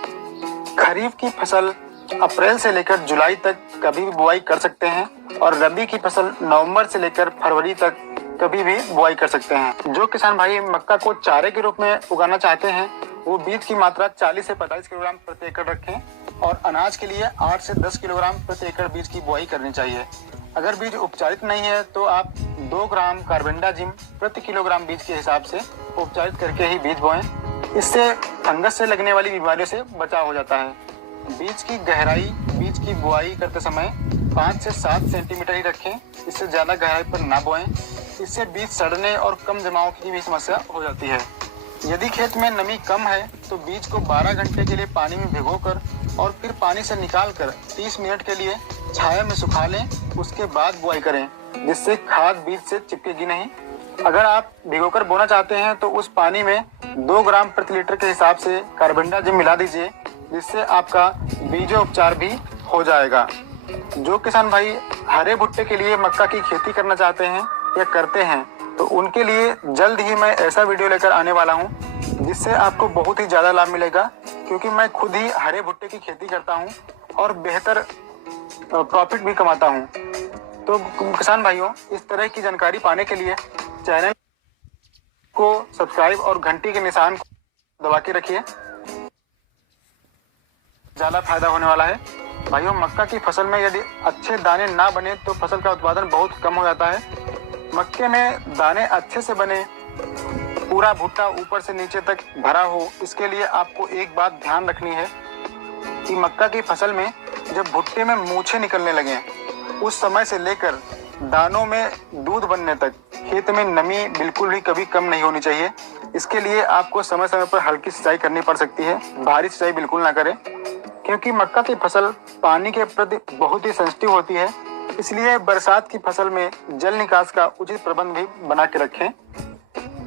खरीफ की फसल अप्रैल से लेकर जुलाई तक कभी भी बुआई कर सकते हैं और रबी की फसल नवंबर से लेकर फरवरी तक कभी भी बुआई कर सकते हैं। जो किसान भाई मक्का को चारे के रूप में उगाना चाहते हैं वो बीज की मात्रा 40 से 45 किलोग्राम प्रति एकड़ रखें और अनाज के लिए 8 से 10 किलोग्राम प्रति एकड़ बीज की बुआई करनी चाहिए। अगर बीज उपचारित नहीं है तो आप 2 ग्राम कार्बेंडाजिम प्रति किलोग्राम बीज के हिसाब से उपचारित करके ही बीज बोएं। इससे फंगस से लगने वाली बीमारियों से बचाव हो जाता है। बीज की गहराई बीज की बुआई करते समय 5 से 7 सेंटीमीटर ही रखें, इससे ज्यादा गहराई पर ना बोएं। इससे बीज सड़ने और कम जमाव की भी समस्या हो जाती है। यदि खेत में नमी कम है तो बीज को 12 घंटे के लिए पानी में भिगोकर और फिर पानी से निकालकर 30 मिनट के लिए छाया में सुखा लें, उसके बाद बुआई करें, जिससे खाद बीज से चिपकेगी नहीं। अगर आप भिगोकर बोना चाहते हैं तो उस पानी में 2 ग्राम प्रति लीटर के हिसाब से कार्बेंडाजिम मिला दीजिए, जिससे आपका बीजोपचार भी हो जाएगा। जो किसान भाई हरे भुट्टे के लिए मक्का की खेती करना चाहते हैं या करते हैं तो उनके लिए जल्द ही मैं ऐसा वीडियो लेकर आने वाला हूं, जिससे आपको बहुत ही ज्यादा लाभ मिलेगा, क्योंकि मैं खुद ही हरे भुट्टे की खेती करता हूं और बेहतर प्रॉफिट भी कमाता हूं। तो किसान भाइयों, इस तरह की जानकारी पाने के लिए चैनल को सब्सक्राइब और घंटी के निशान को दबा के रखिए, ज्यादा फायदा होने वाला है। भाइयों, मक्का की फसल में यदि अच्छे दाने ना बने तो फसल का उत्पादन बहुत कम हो जाता है। मक्के में दाने अच्छे से बने, पूरा भुट्टा ऊपर से नीचे तक भरा हो, इसके लिए आपको एक बात ध्यान रखनी है कि मक्का की फसल में जब भुट्टे में मूछें निकलने लगे उस समय से लेकर दानों में दूध बनने तक खेत में नमी बिल्कुल भी कभी कम नहीं होनी चाहिए। इसके लिए आपको समय समय पर हल्की सिंचाई करनी पड़ सकती है, भारी सिंचाई बिल्कुल ना करें, क्योंकि मक्का की फसल पानी के प्रति बहुत ही सेंसिटिव होती है। इसलिए बरसात की फसल में जल निकास का उचित प्रबंध भी बना के रखें।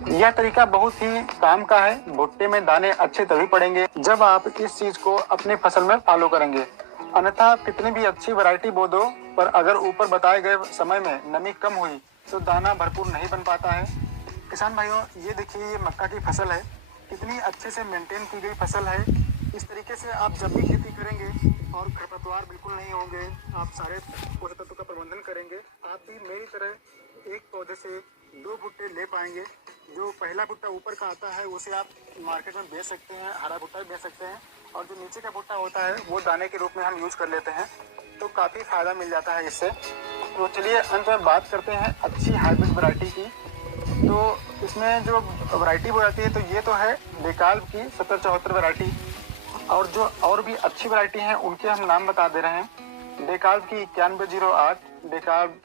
यह तरीका बहुत ही काम का है। भुट्टे में दाने अच्छे तभी पड़ेंगे जब आप इस चीज को अपने फसल में फॉलो करेंगे। अन्यथा आप कितनी भी अच्छी वैरायटी बो दो, पर अगर ऊपर बताए गए समय में नमी कम हुई तो दाना भरपूर नहीं बन पाता है। किसान भाइयों, ये देखिए, ये मक्का की फसल है, कितनी अच्छे से मेंटेन की गई फसल है। इस तरीके से आप जब भी खेती करेंगे और खरपतवार बिल्कुल नहीं होंगे, आप सारे पोषक तत्वों का प्रबंधन करेंगे, आप भी मेरी तरह एक पौधे से 2 भुट्टे ले पाएंगे। जो पहला भुट्टा ऊपर का आता है उसे आप मार्केट में बेच सकते हैं, हरा भुट्टा भी बेच सकते हैं, और जो नीचे का भुट्टा होता है वो दाने के रूप में हम यूज कर लेते हैं, तो काफ़ी फायदा मिल जाता है इससे। तो चलिए अंत में बात करते हैं अच्छी हाइब्रिड वैरायटी की। तो इसमें जो वैरायटी हो जाती है, तो ये तो है डेकाल्ब की 7074 वैरायटी, और जो और भी अच्छी वैरायटी हैं उनके हम नाम बता दे रहे हैं। डेकाल्ब की 9108, डेकाल्ब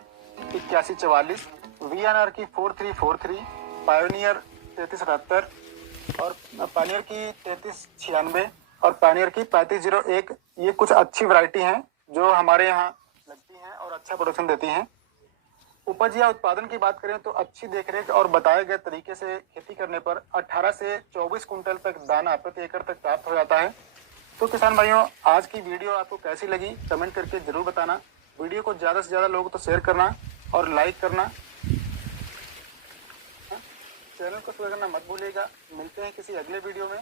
8144, VNR की 4343, पायोनियर 3378, और पायोनियर की 3396 और पायोनियर की 3501। ये कुछ अच्छी वैरायटी हैं जो हमारे यहाँ लगती हैं और अच्छा प्रोडक्शन देती हैं। उपज या उत्पादन की बात करें तो अच्छी देखरेख और बताए गए तरीके से खेती करने पर 18 से 24 कुंटल तक दाना प्रति एकड़ तक प्राप्त हो जाता है। तो किसान भाइयों, आज की वीडियो आपको कैसी लगी कमेंट करके जरूर बताना। वीडियो को ज़्यादा से ज़्यादा लोगों को शेयर करना और लाइक करना। चैनल को सब्सक्राइब करना मत भूलिएगा। मिलते हैं किसी अगले वीडियो में।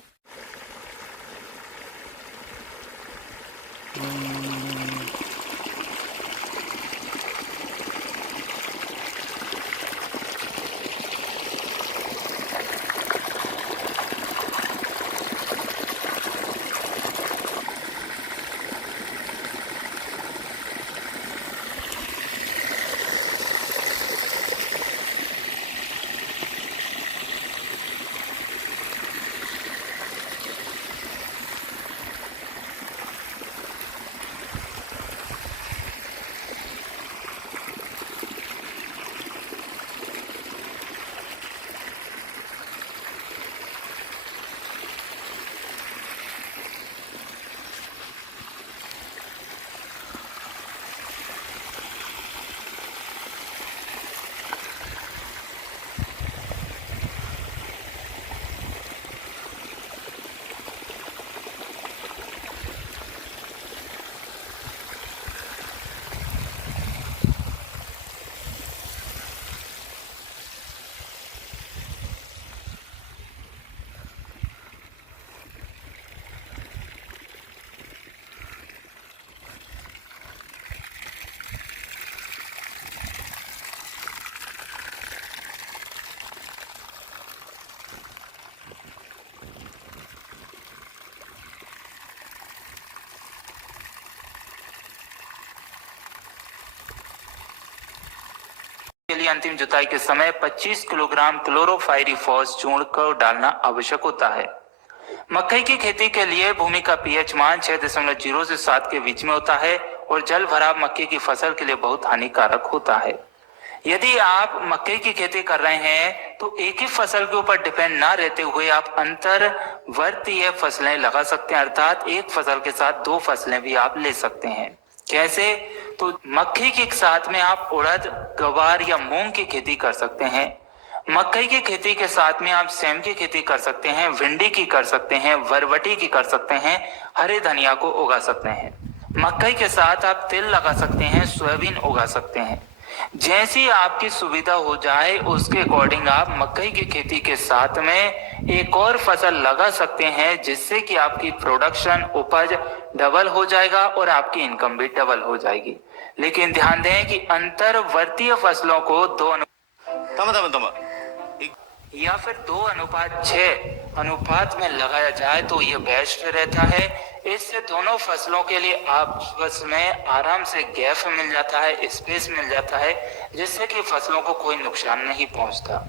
के लिए अंतिम जुताई के समय 25 किलोग्राम क्लोरोफाइरिफॉस चूर्ण को डालना आवश्यक होता है। मकई की खेती के लिए भूमि का पीएच मान 6.0 से 7 के बीच में होता है और जल भराव मक्के की फसल के लिए बहुत हानिकारक होता है। यदि आप मकई की खेती कर रहे हैं तो एक ही फसल के ऊपर डिपेंड ना रहते हुए आप अंतर्वर्तीय फसलें लगा सकते हैं, अर्थात एक फसल के साथ 2 फसलें भी आप ले सकते हैं। कैसे? तो मक्के के साथ में आप उड़द, गवार या मूंग की खेती कर सकते हैं। मकई की खेती के साथ में आप सेम की खेती कर सकते हैं, भिंडी की कर सकते हैं, बरबटी की कर सकते हैं, हरे धनिया को उगा सकते हैं। मकई के साथ आप तिल लगा सकते हैं, सोयाबीन उगा सकते हैं। जैसी आपकी सुविधा हो जाए उसके अकॉर्डिंग आप मकई की खेती के साथ में एक और फसल लगा सकते हैं, जिससे कि आपकी प्रोडक्शन उपज डबल हो जाएगा और आपकी इनकम भी डबल हो जाएगी। लेकिन ध्यान दें कि अंतर्वर्तीय फसलों को 2 या फिर 2:6 अनुपात में लगाया जाए तो ये बेस्ट रहता है। इससे दोनों फसलों के लिए आपस में आराम से गैप मिल जाता है, स्पेस मिल जाता है, जिससे कि फसलों को कोई नुकसान नहीं पहुंचता।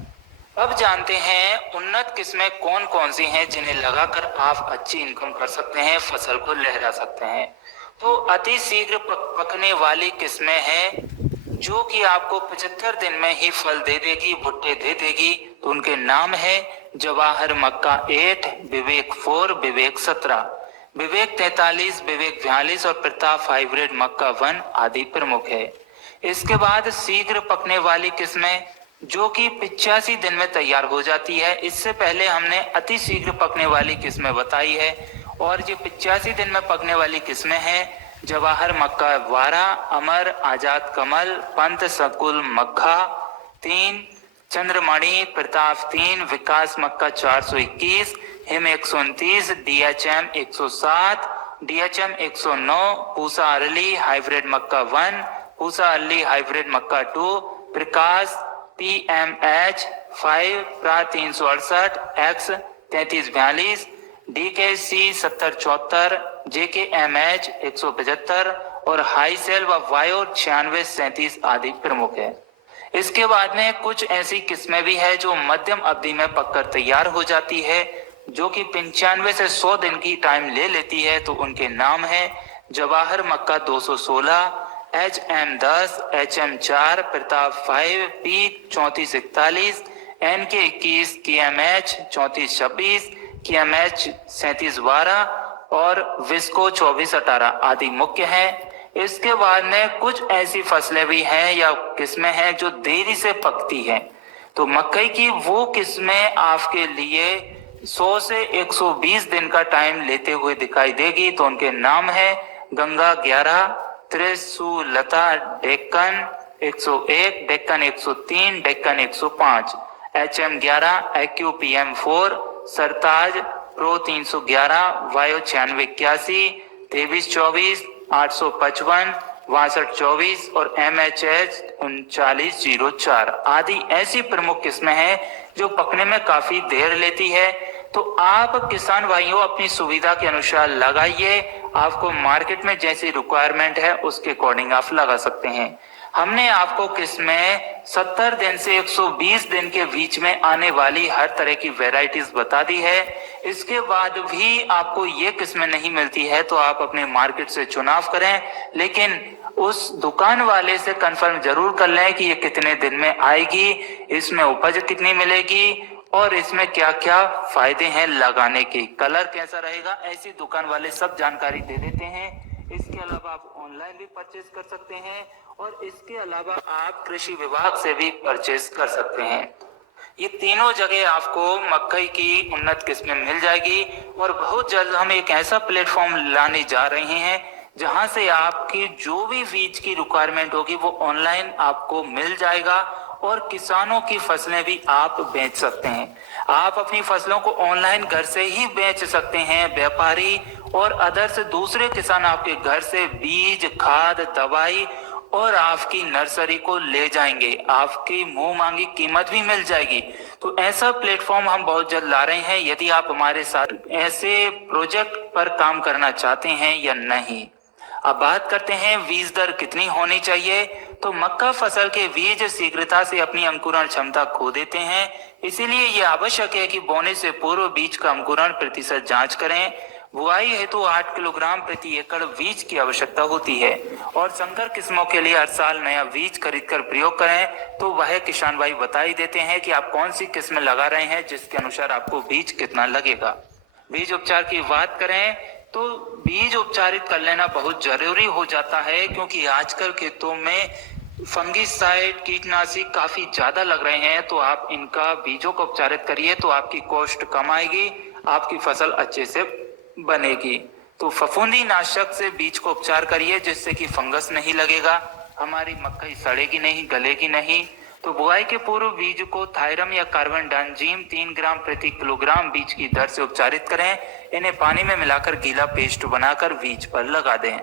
अब जानते हैं उन्नत किस्में कौन कौन सी हैं जिन्हें लगाकर आप अच्छी इनकम कर सकते हैं, फसल को लहरा सकते हैं। तो अति शीघ्र पकने वाली किस्में हैं जो कि आपको 75 दिन में ही फल दे देगी, भुट्टे दे देगी। तो उनके नाम है जवाहर मक्का 8, विवेक 4, विवेक 17, विवेक 43, विवेक 42 और प्रताप हाइब्रिड मक्का 1 आदि प्रमुख है। इसके बाद शीघ्र पकने वाली किस्में जो कि 85 दिन में तैयार हो जाती है। इससे पहले हमने अति शीघ्र पकने वाली किस्में बताई है और ये 85 दिन में पकने वाली किस्में हैं Jawahar Makka 12, Amar, Azad Kamal, Pant Sakul Makka 3, Chandramani, Pratap 3, Vikas Makka 421, Him 129, DHM 107, DHM 109, Pusa early hybrid Makka 1, Pusa early hybrid Makka 2, Prakash PMH 5, प्रा 368, X 3342, DKC 7074, JKMH 175 और हाई सेल व वायो 9637 आदि प्रमुख है। इसके बाद में कुछ ऐसी किस्में भी है जो मध्यम अवधि में पककर तैयार हो जाती है, जो कि 95 से 100 दिन की टाइम ले लेती है। तो उनके नाम है जवाहर मक्का 216, HM 10, HM 4, Pratap 5, P 3441, NK 21, KMH 3426, KMH 3712 और विस्को 2418 आदि मुख्य हैं। इसके बाद में कुछ ऐसी फसलें भी हैं या किस्में हैं जो देरी से पकती हैं। तो मकई की वो किस्में आपके लिए 100 से 120 दिन का टाइम लेते हुए दिखाई देगी। तो उनके नाम है गंगा 11, त्रिशूलता डेक्कन 101, डेक्कन 103, डेक्कन 105, HM 11, AQPM 4, सरताज प्रो 311, वायो 9681, 2324, 855, 6224 और MHH 3904 आदि ऐसी प्रमुख किस्में हैं जो पकने में काफी देर लेती है। तो आप किसान भाइयों अपनी सुविधा के अनुसार लगाइए। आपको मार्केट में जैसी रिक्वायरमेंट है उसके अकॉर्डिंग आप लगा सकते हैं। हमने आपको किस्में 70 दिन से 120 दिन के बीच में आने वाली हर तरह की वैरायटीज बता दी है। इसके बाद भी आपको ये किस्में नहीं मिलती है तो आप अपने मार्केट से चुनाव करें, लेकिन उस दुकान वाले से कंफर्म जरूर कर लें कि ये कितने दिन में आएगी, इसमें उपज कितनी मिलेगी और इसमें क्या क्या फायदे हैं लगाने के, कलर कैसा रहेगा, ऐसी दुकान वाले सब जानकारी दे देते हैं। इसके अलावा आप ऑनलाइन भी परचेज कर सकते हैं और इसके अलावा आप कृषि विभाग से भी परचेज कर सकते हैं। ये तीनों जगह आपको मकई की उन्नत किस्में मिल जाएगी और बहुत जल्द हम एक ऐसा प्लेटफॉर्म लाने जा रहे हैं जहां से आपकी जो भी बीज की रिक्वायरमेंट होगी वो ऑनलाइन आपको मिल जाएगा और किसानों की फसलें भी आप बेच सकते हैं। आप अपनी फसलों को ऑनलाइन घर से ही बेच सकते हैं। व्यापारी और अदर्स दूसरे किसान आपके घर से बीज, खाद, दवाई और आपकी नर्सरी को ले जाएंगे। आपकी मुंह मांगी कीमत भी मिल जाएगी। तो ऐसा प्लेटफॉर्म हम बहुत जल्द ला रहे हैं। यदि आप हमारे साथ ऐसे प्रोजेक्ट पर काम करना चाहते हैं या नहीं। अब बात करते हैं बीज दर कितनी होनी चाहिए। तो मक्का फसल के बीज शीघ्रता से अपनी अंकुरण क्षमता खो देते हैं, इसीलिए यह आवश्यक है कि बोने से पूर्व बीज का अंकुरण प्रतिशत जांच करें। बुआई हेतु 8 किलोग्राम प्रति एकड़ बीज की आवश्यकता होती है और संकर किस्मों के लिए हर साल नया बीज खरीदकर प्रयोग करें। तो वह किसान भाई बता ही देते हैं कि आप कौन सी किस्में लगा रहे हैं, जिसके अनुसार आपको बीज कितना लगेगा। बीज उपचार की बात करें तो बीज उपचारित कर लेना बहुत जरूरी हो जाता है, क्योंकि आजकल खेतों में फंगिसाइड कीटनाशी काफी ज्यादा लग रहे हैं। तो आप इनका बीजों को उपचारित करिए तो आपकी कॉस्ट कम आएगी, आपकी फसल अच्छे से बनेगी। तो फफूंदी नाशक से बीज को उपचार करिए जिससे कि फंगस नहीं लगेगा, हमारी मकई सड़ेगी नहीं, गलेगी नहीं। तो बुआई के पूर्व बीज को थायरम या कार्बनडाजिम 3 ग्राम प्रति किलोग्राम बीज की दर से उपचारित करें। इन्हें पानी में मिलाकर गीला पेस्ट बनाकर बीज पर लगा दें।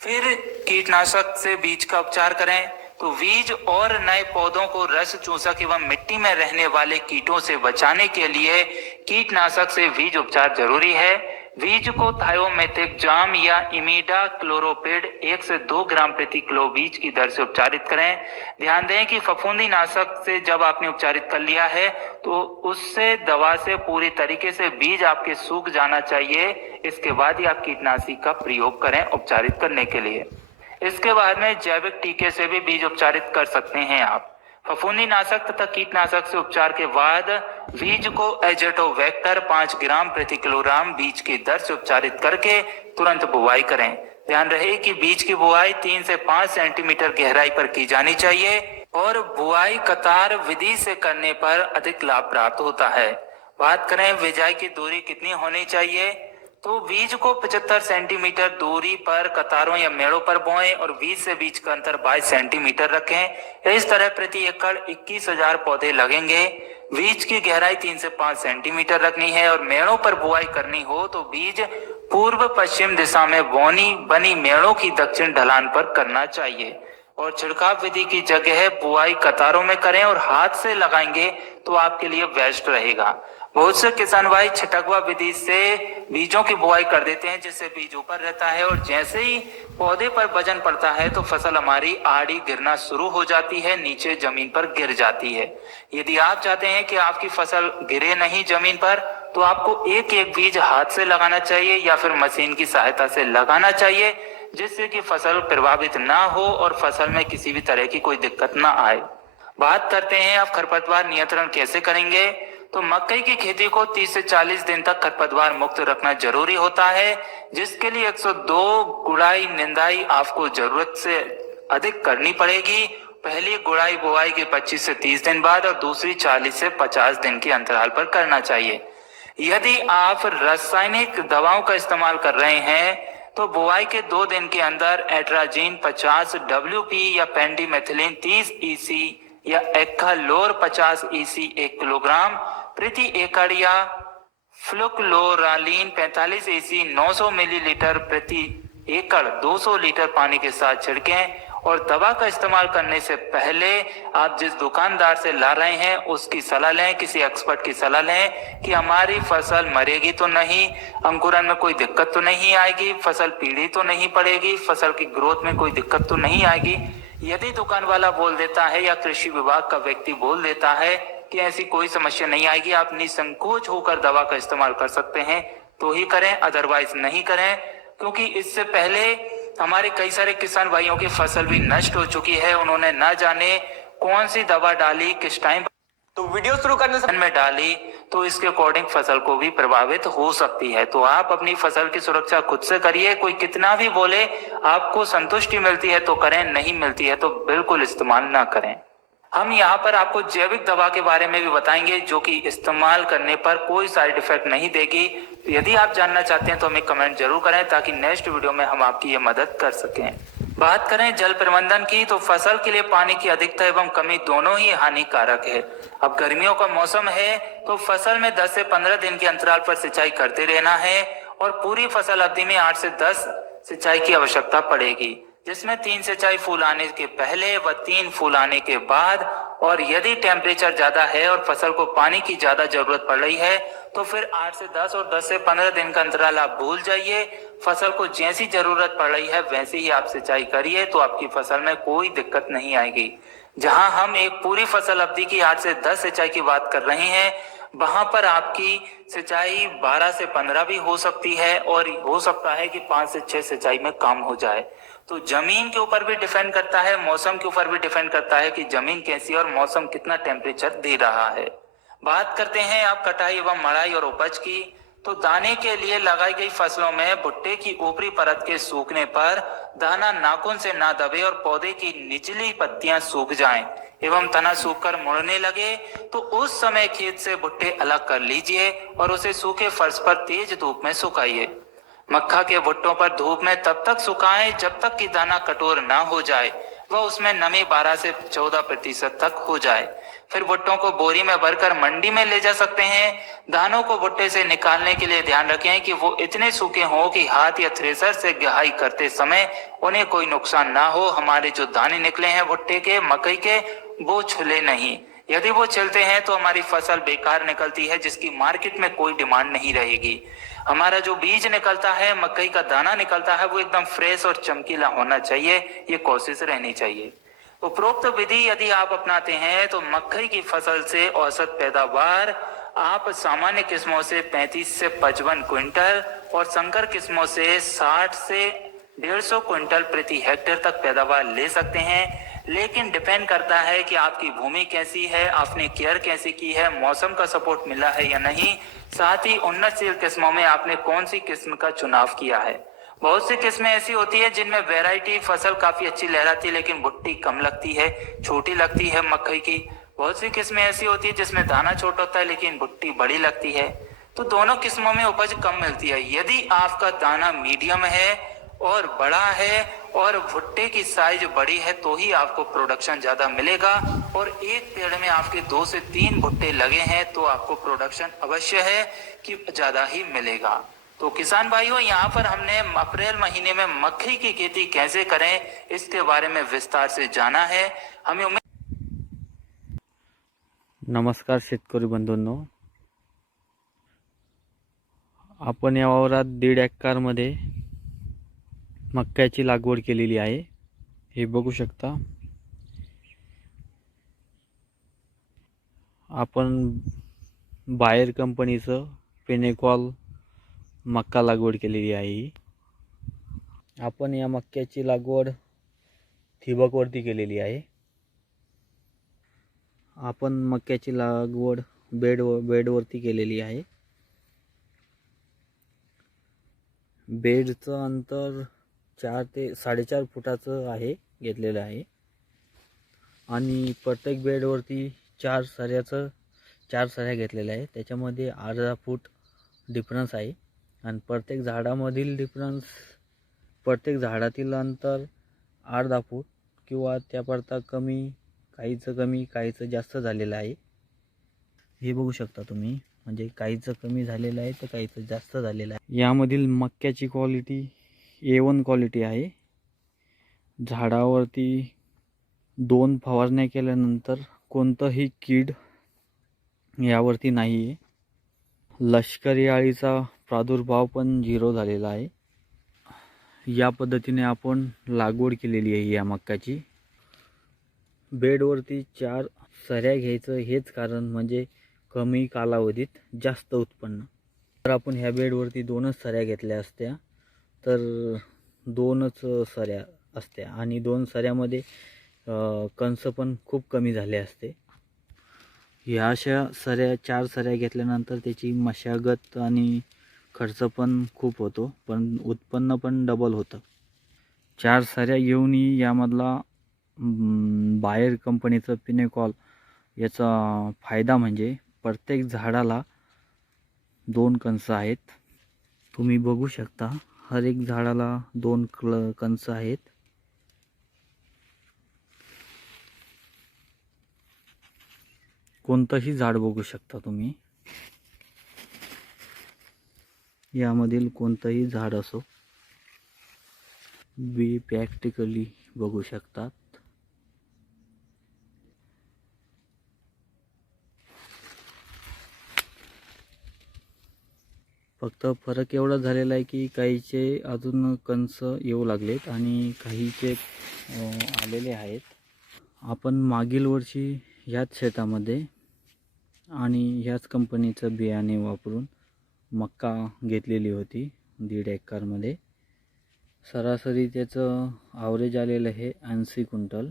फिर कीटनाशक से बीज का उपचार करें। तो बीज और नए पौधों को रस चूसक एवं मिट्टी में रहने वाले कीटों से बचाने के लिए कीटनाशक से बीज उपचार जरूरी है। बीज को थायोमेथिक जाम या इमीडा क्लोरोपिड 1 से 2 ग्राम प्रति किलो बीज की दर से उपचारित करें। ध्यान दें कि फफूंदी नाशक से जब आपने उपचारित कर लिया है तो उससे दवा से पूरी तरीके से बीज आपके सूख जाना चाहिए। इसके बाद ही आप कीटनाशी का प्रयोग करें उपचारित करने के लिए। इसके बाद में जैविक टीके से भी बीज उपचारित कर सकते हैं आप। फफूंदी नाशक तथा कीटनाशक से उपचार के बाद बीज को एजेटोवेक्टर 5 ग्राम प्रति किलोग्राम बीज की दर से उपचारित करके तुरंत बुवाई करें। ध्यान रहे कि बीज की बुआई 3 से 5 सेंटीमीटर गहराई पर की जानी चाहिए और बुआई कतार विधि से करने पर अधिक लाभ प्राप्त होता है। बात करें बिजाई की दूरी कितनी होनी चाहिए, तो बीज को 75 सेंटीमीटर दूरी पर कतारों या मेड़ों पर बोएं और बीज से बीज का अंतर 22 सेंटीमीटर रखें। इस तरह प्रति एकड़ 21,000 पौधे लगेंगे। बीज की गहराई 3 से 5 सेंटीमीटर रखनी है और मेड़ों पर बुआई करनी हो तो बीज पूर्व पश्चिम दिशा में बनी मेड़ों की दक्षिण ढलान पर करना चाहिए और छिड़काव विधि की जगह बुआई कतारों में करें और हाथ से लगाएंगे तो आपके लिए बेस्ट रहेगा। बहुत से किसान भाई छिटकवा विधि से बीजों की बुआई कर देते हैं जिससे बीज ऊपर रहता है और जैसे ही पौधे पर वजन पड़ता है तो फसल हमारी आड़ी गिरना शुरू हो जाती है, नीचे जमीन पर गिर जाती है। यदि आप चाहते हैं कि आपकी फसल गिरे नहीं जमीन पर तो आपको एक एक बीज हाथ से लगाना चाहिए या फिर मशीन की सहायता से लगाना चाहिए जिससे कि फसल प्रभावित ना हो और फसल में किसी भी तरह की कोई दिक्कत ना आए। बात करते हैं आप खरपतवार नियंत्रण कैसे करेंगे, तो मकई की खेती को 30 से 40 दिन तक खरपतवार मुक्त रखना जरूरी होता है, जिसके लिए 102 गुड़ाई निंदाई आपको जरूरत से अधिक करनी पड़ेगी। पहली गुड़ाई बुआई के 25 से 30 दिन बाद और दूसरी 40 से 50 दिन के अंतराल पर करना चाहिए। यदि आप रासायनिक दवाओं का इस्तेमाल कर रहे हैं तो बुआई के 2 दिन के अंदर एट्राजीन 50 WP या पेंडिमेथिलिन 30 EC या एक्खालोर 50 EC 1 किलोग्राम प्रति एकड़ या फ्लुक्लोरालीन 45 EC 900 मिलीलीटर प्रति एकड़ 200 लीटर पानी के साथ छिड़कें। और दवा का इस्तेमाल करने से पहले आप जिस दुकानदार से ला रहे हैं उसकी सलाह लें, किसी एक्सपर्ट की सलाह लें कि हमारी फसल मरेगी तो नहीं, अंकुरन में कोई दिक्कत तो नहीं आएगी, फसल पीली तो नहीं पड़ेगी, फसल की ग्रोथ में कोई दिक्कत तो नहीं आएगी। यदि दुकान वाला बोल देता है या कृषि विभाग का व्यक्ति बोल देता है कि ऐसी कोई समस्या नहीं आएगी, आप निसंकोच होकर दवा का इस्तेमाल कर सकते हैं तो ही करें, अदरवाइज नहीं करें। क्योंकि इससे पहले हमारे कई सारे किसान भाइयों की फसल भी नष्ट हो चुकी है, उन्होंने ना जाने कौन सी दवा डाली, किस टाइम तो वीडियो शुरू करने से में डाली, तो इसके अकॉर्डिंग फसल को भी प्रभावित हो सकती है। तो आप अपनी फसल की सुरक्षा खुद से करिए। कोई कितना भी बोले, आपको संतुष्टि मिलती है तो करें, नहीं मिलती है तो बिल्कुल इस्तेमाल ना करें। हम यहाँ पर आपको जैविक दवा के बारे में भी बताएंगे जो कि इस्तेमाल करने पर कोई साइड इफेक्ट नहीं देगी। तो यदि आप जानना चाहते हैं तो हमें कमेंट जरूर करें ताकि नेक्स्ट वीडियो में हम आपकी ये मदद कर सकें। बात करें जल प्रबंधन की, तो फसल के लिए पानी की अधिकता एवं कमी दोनों ही हानिकारक है। अब गर्मियों का मौसम है तो फसल में 10 से 15 दिन के अंतराल पर सिंचाई करते रहना है और पूरी फसल अवधि में 8 से 10 सिंचाई की आवश्यकता पड़ेगी, जिसमें 3 सिंचाई फूल आने के पहले व 3 फूल आने के बाद। और यदि टेम्परेचर ज्यादा है और फसल को पानी की ज्यादा जरूरत पड़ रही है तो फिर 8 से 10 और 10 से 15 दिन का अंतराल आप भूल जाइए। फसल को जैसी जरूरत पड़ रही है वैसे ही आप सिंचाई करिए तो आपकी फसल में कोई दिक्कत नहीं आएगी। जहां हम एक पूरी फसल अवधि की 8 से 10 सिंचाई की बात कर रहे हैं, वहां पर आपकी सिंचाई 12 से 15 भी हो सकती है और हो सकता है कि 5 से 6 सिंचाई में काम हो जाए। तो जमीन के ऊपर भी डिपेंड करता है, मौसम के ऊपर भी डिपेंड करता है कि जमीन कैसी और मौसम कितना टेम्परेचर दे रहा है। बात करते हैं आप कटाई एवं मड़ाई और उपज की, तो दाने के लिए लगाई गई फसलों में भुट्टे की ऊपरी परत के सूखने पर दाना नाखून से ना दबे और पौधे की निचली पत्तियां सूख जाएं एवं तना सूखकर मुड़ने लगे तो उस समय खेत से भुट्टे अलग कर लीजिए और उसे सूखे फर्श पर तेज धूप में सुखाइए। मक्का के भुट्टों पर धूप में तब तक सुखाएं जब तक कि दाना कठोर ना हो जाए व उसमें नमी 12 से 14% तक हो जाए। फिर भुट्टों को बोरी में भरकर मंडी में ले जा सकते हैं। दानों को भुट्टे से निकालने के लिए ध्यान रखें कि वो इतने सूखे हों कि हाथ या थ्रेसर से गहाई करते समय उन्हें कोई नुकसान ना हो। हमारे जो दाने निकले हैं भुट्टे के, मकई के, वो छुले नहीं। यदि वो चलते हैं तो हमारी फसल बेकार निकलती है, जिसकी मार्केट में कोई डिमांड नहीं रहेगी। हमारा जो बीज निकलता है, मकई का दाना निकलता है, वो एकदम फ्रेश और चमकीला होना चाहिए, ये कोशिश रहनी चाहिए। उपरोक्त विधि यदि आप अपनाते हैं तो मकई की फसल से औसत पैदावार आप सामान्य किस्मों से 35 से 55 क्विंटल और संकर किस्मों से 60 से 150 क्विंटल प्रति हेक्टेयर तक पैदावार ले सकते हैं। लेकिन डिपेंड करता है कि आपकी भूमि कैसी है, आपने केयर कैसी की है, मौसम का सपोर्ट मिला है या नहीं, साथ ही उन्नतशील किस्मों में आपने कौन सी किस्म का चुनाव किया है। बहुत सी किस्में ऐसी होती है जिनमें वैरायटी फसल काफी अच्छी लहराती है लेकिन भुट्टी कम लगती है, छोटी लगती है मकई की। बहुत सी किस्में ऐसी होती है जिसमें दाना छोटा होता है लेकिन भुट्टी बड़ी लगती है। तो दोनों किस्मों में उपज कम मिलती है। यदि आपका दाना मीडियम है और बड़ा है और भुट्टे की साइज बड़ी है तो ही आपको प्रोडक्शन ज्यादा मिलेगा। और एक पेड़ में आपके 2 से 3 भुट्टे लगे हैं तो आपको प्रोडक्शन अवश्य है कि ज्यादा ही मिलेगा। तो किसान भाइयों, यहाँ पर हमने अप्रैल महीने में मक्की की खेती कैसे करें इसके बारे में विस्तार से जाना है। हमें उम्मीद। नमस्कार शेतकरी बंधूंनो, आपण या वावरात 1.5 एकरमध्ये मक्याची लागवड केलेली आहे। हे बघू शकता। आपण बायर कंपनीचं पेनेकॉल मक्का लागवड केलेली आहे। आपण या मक्याची लागवड ठिबकवरती केलेली आहे। आपण मक्याची लागवड बेडवरती केलेली आहे। बेडचं अंतर 4 ते 4.5 फुटाचं आहे घेतलेलं आहे आणि प्रत्येक बेडवरती 4 सऱ्या घेतलेल्या आहे। त्याच्यामध्ये अर्धा फूट डिफरन्स आहे आणि प्रत्येक झाडातील अंतर अर्धा फूट किंवा त्यापर्यंत कमी, काहीचं जास्त झालेलं आहे। हे बघू शकता तुम्ही, म्हणजे काहीचं कमी झालेलं आहे तर काहीचं जास्त झालेलं आहे। यामधील मक्याची क्वालिटी A1 क्वालिटी आहे। झाडावरती 2 फवारण्या केल्यानंतर कोणतंही कीड यावरती नाही आहे। लष्करी अळीचा प्रादुर्भाव पण 0 झालेला आहे। या पद्धतीने आपण लागवड केलेली आहे या मक्याची। बेडवरती 4 सऱ्या घ्यायचं हेच कारण म्हणजे कमी कालावधीत जास्त उत्पन्न। जर आपण ह्या बेडवरती 2च सऱ्या घेतल्या असत्या तर 2च सऱ्या असत्या आणि 2 सऱ्यामध्ये कंस पण खूप कमी झाले असते। ह्या अशा 4 सऱ्या घेतल्यानंतर त्याची मशागत आणि खर्च पण खूप होतो, पण उत्पन्न पण डबल होतं। 4 सऱ्या घेऊनही यामधला बायर कंपनीचं पिनेकॉल याचा फायदा म्हणजे प्रत्येक झाडाला 2 कंस आहेत। तुम्ही बघू शकता, हर एक झाडाला 2 कंस आहेत। कोणतंही झाड बघू शकता तुम्ही, यामधील कोणतंही झाड असो, बी प्रॅक्टिकली बघू शकतात। फक्त फरक एवढा झालेला आहे की काहीचे अजून कंस येऊ लागलेत आणि काहीचे आलेले आहेत। आपण मागील वर्षी ह्याच शेतामध्ये आणि ह्याच कंपनीचं बियाणे वापरून मक्का घेतलेली होती 1.5 एकरमध्ये। सरासरी त्याचं ॲव्हरेज आलेलं आहे 80 क्विंटल।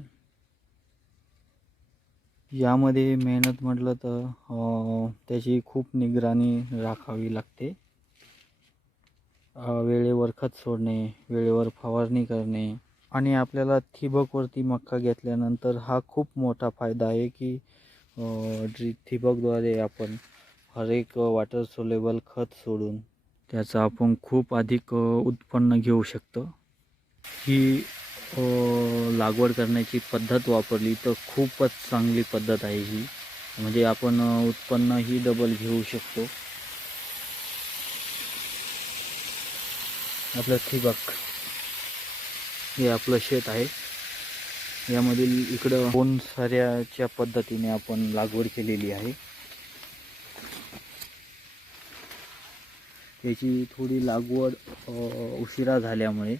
यामध्ये मेहनत म्हटलं तर त्याची खूप निगराणी राखावी लागते। वेळेवर खत सोडणे, वेळेवर फवारणी करणे आणि आपल्याला ठिबकवरती मक्का घेतल्यानंतर हा खूप मोठा फायदा आहे की ठिबकद्वारे आपण हर एक वॉटर सोल्युबल खत सोडून त्याचं आपण खूप अधिक उत्पन्न घेऊ शकतो। ही लागवड करण्याची पद्धत वापरली तर खूपच चांगली पद्धत आहे ही, म्हणजे आपण उत्पन्न ही डबल घेऊ शकतो। आपलं ठिबक हे आपलं शेत आहे। यामधील इकडं 2 सऱ्याच्या पद्धतीने आपण लागवड केलेली आहे. याची थोडी लागवड उशिरा झाल्यामुळे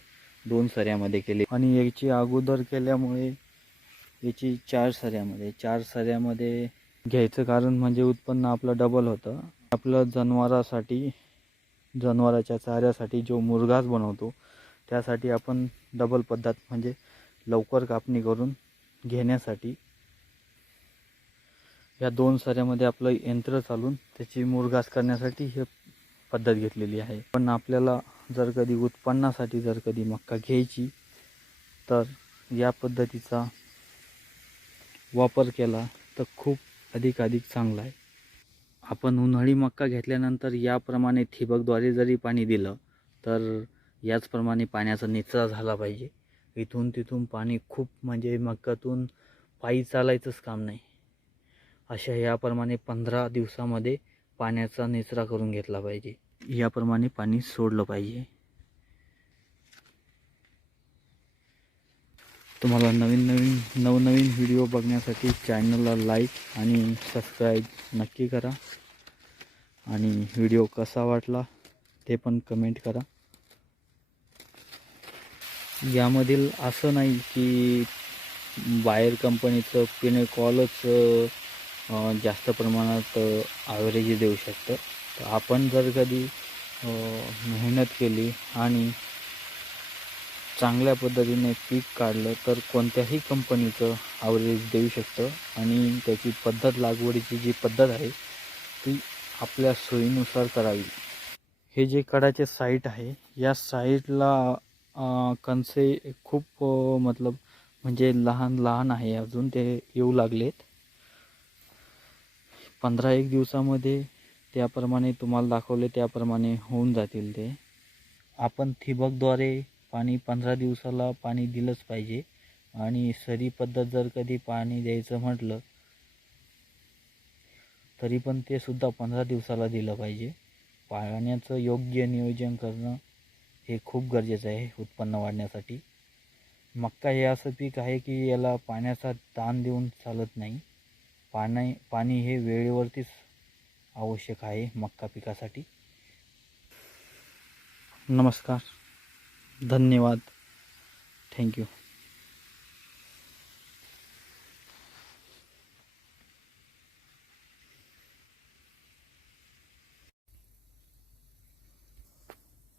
2 सऱ्यामध्ये केली आणि याची अगोदर केल्यामुळे याची 4 सऱ्यामध्ये घ्यायचं कारण म्हणजे उत्पन्न आपलं डबल होतं. आपलं जनावराच्या चाऱ्यासाठी जो मुरघास बनवतो त्यासाठी आपण डबल पद्धत म्हणजे लवकर कापणी करून घेण्यासाठी या 2 सऱ्यामध्ये आपलं यंत्र चालून त्याची मुरघास करण्यासाठी हे पद्धत घेतलेली आहे. पण आपल्याला जर कधी उत्पन्नासाठी जर कधी मक्का घ्यायची तर या पद्धतीचा वापर केला तर खूप अधिक चांगला आहे. आपण उन्हाळी मक्का घेतल्यानंतर याप्रमाणे ठिबकद्वारे जरी पाणी दिलं तर याचप्रमाणे पाण्याचा निचरा झाला पाहिजे. इथून तिथून पाणी खूप म्हणजे मक्कातून पायी चालायचंच काम नाही. अशा याप्रमाणे 15 दिवसामध्ये पाण्याचा निचरा करून घेतला पाहिजे. याप्रमाणे पाणी सोडलं पाहिजे. तुम्हाला नवनवीन व्हिडिओ बघण्यासाठी चॅनलला लाईक आणि सबस्क्राईब नक्की करा आणि व्हिडिओ कसा वाटला ते पण कमेंट करा. यामधील असं नाही की बाहेर कंपनीचं पिनेकॉलच जास्त प्रमाणात ॲव्हरेज देऊ शकतं. तर आपण जर कधी मेहनत केली आणि चांगल्या पद्धतीने पीक काढलं तर कोणत्याही कंपनीचं ॲव्हरेज देऊ शकतं. आणि त्याची पद्धत, लागवडीची जी पद्धत आहे ती आपल्या सोयीनुसार करावी. हे जे कडाचे साईट आहे या साईटला कणसे खूप म्हणजे लहान आहे, अजून ते येऊ लागलेत. 15-1 दिवसामध्ये त्याप्रमाणे तुम्हाला दाखवले त्याप्रमाणे होऊन जातील ते. आपण ठिबकद्वारे पाणी 15 दिवसाला पाणी दिलंच पाहिजे. आणि सरी पद्धत जर कधी पाणी द्यायचं म्हटलं तरी पण ते सुद्धा 15 दिवसाला दिलं पाहिजे. पाण्याचं योग्य नियोजन करणं हे खूप गरजेचं आहे उत्पन्न वाढण्यासाठी. मक्का हे असं पीक आहे की याला पाण्याचा ताण देऊन चालत नाही. पाणी हे वेळेवरतीच आवश्यक आहे मक्का पिकासाठी. नमस्कार, धन्यवाद, थँक्यू.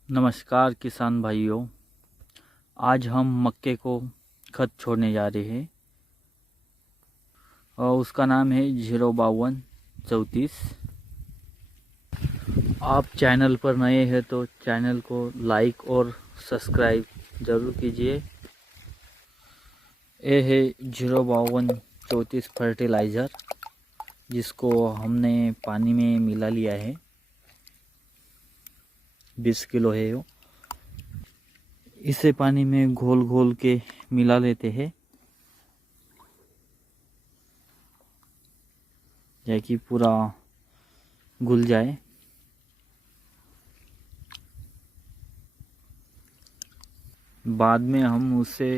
नमस्कार किसान भाइयों, आज हम मक्के को खत छोड़ने जा रहे हैं और उसका नाम है 05234. आप चैनल पर नए हैं तो चैनल को लाइक और सब्सक्राइब ज़रूर कीजिए. ये है 05234 फर्टिलाइज़र जिसको हमने पानी में मिला लिया है. 20 किलो है वो. इसे पानी में घोल के मिला लेते हैं ताकि पूरा घुल जाए. बाद में हम उसे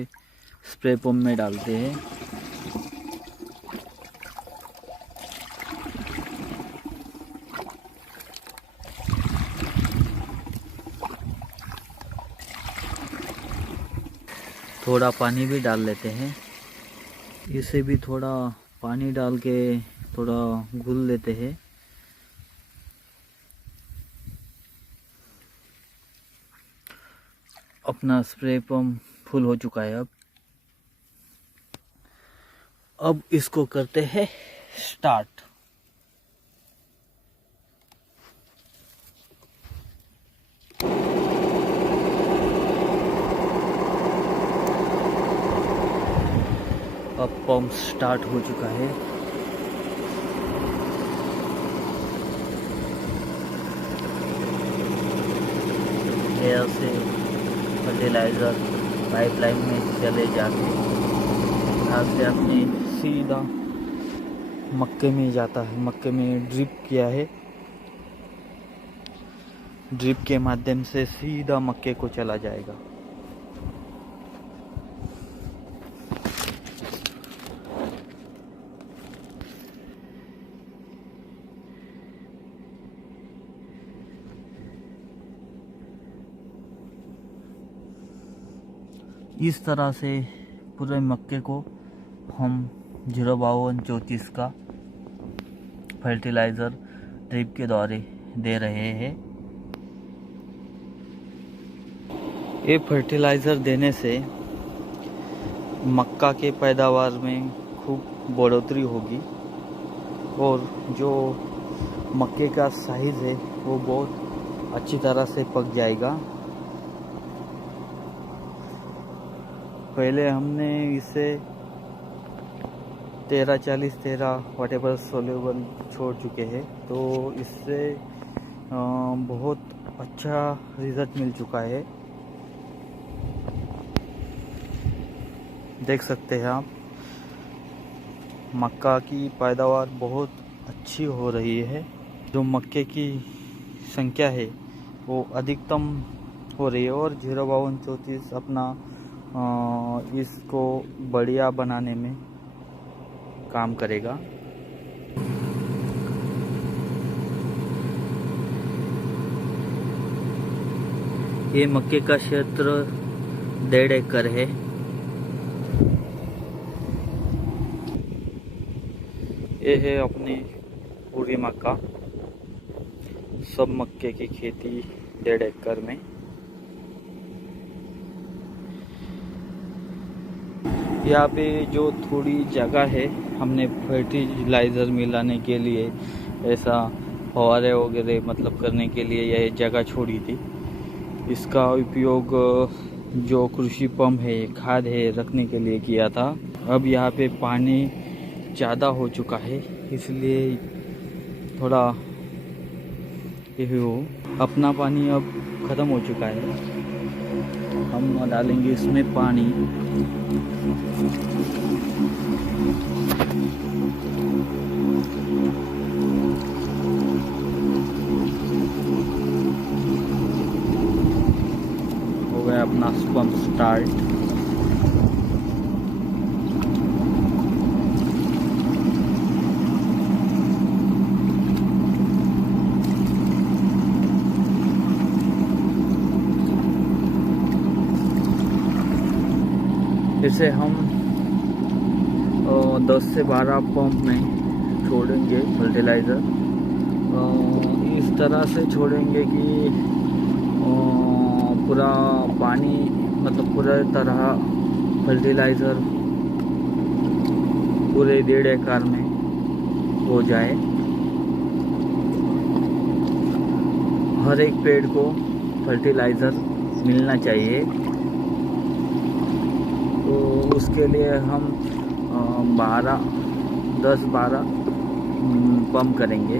स्प्रे पंप में डालते हैं. थोड़ा पानी भी डाल लेते हैं. इसे भी थोड़ा पानी डाल के थोड़ा घुल लेते हैं. अपना स्प्रे पंप फुल हो चुका है. अब इसको करते हैं स्टार्ट. अब पंप स्टार्ट हो चुका है. एयर से फर्टिलाइज़र पाइपलाइन में चले जाते यहाँ से अपने सीधा मक्के में जाता है. मक्के में ड्रिप किया है. ड्रिप के माध्यम से सीधा मक्के को चला जाएगा. इस तरह से पूरे मक्के को हम 05234 का फर्टिलाइज़र ड्रिप के द्वारा दे रहे हैं। ये फर्टिलाइज़र देने से मक्का के पैदावार में खूब बढ़ोतरी होगी और जो मक्के का साइज़ है वो बहुत अच्छी तरह से पक जाएगा। पहले हमने इसे 13-40-13 वाटेपर सोल्यूबल छोड़ चुके हैं, तो इससे बहुत अच्छा रिज़ल्ट मिल चुका है। देख सकते हैं आप, मक्का की पैदावार बहुत अच्छी हो रही है। जो मक्के की संख्या है वो अधिकतम हो रही है और 05234 अपना इसको बढ़िया बनाने में काम करेगा। ये मक्के का क्षेत्र 1.5 एकड़ है। ये है अपनी पूरी मक्का, सब मक्के की खेती 1.5 एकड़ में। यहाँ पे जो थोड़ी जगह है हमने फर्टिलाइज़र मिलाने के लिए ऐसा फव्वारे वगैरह मतलब करने के लिए यह जगह छोड़ी थी। इसका उपयोग जो कृषि पंप है, खाद है, रखने के लिए किया था। अब यहाँ पे पानी ज़्यादा हो चुका है, इसलिए थोड़ा ये हो अपना पानी अब ख़त्म हो चुका है। हम डालेंगे इसमें पानी। हो गया अपना पंप स्टार्ट। इसे हम 10 से 12 पंप में छोड़ेंगे फर्टिलाइज़र। इस तरह से छोड़ेंगे कि पूरा पानी मतलब पूरा तरह फर्टिलाइज़र पूरे 1.5 एकड़ में हो जाए। हर एक पेड़ को फर्टिलाइज़र मिलना चाहिए, तो उसके लिए हम 10-12 पंप करेंगे।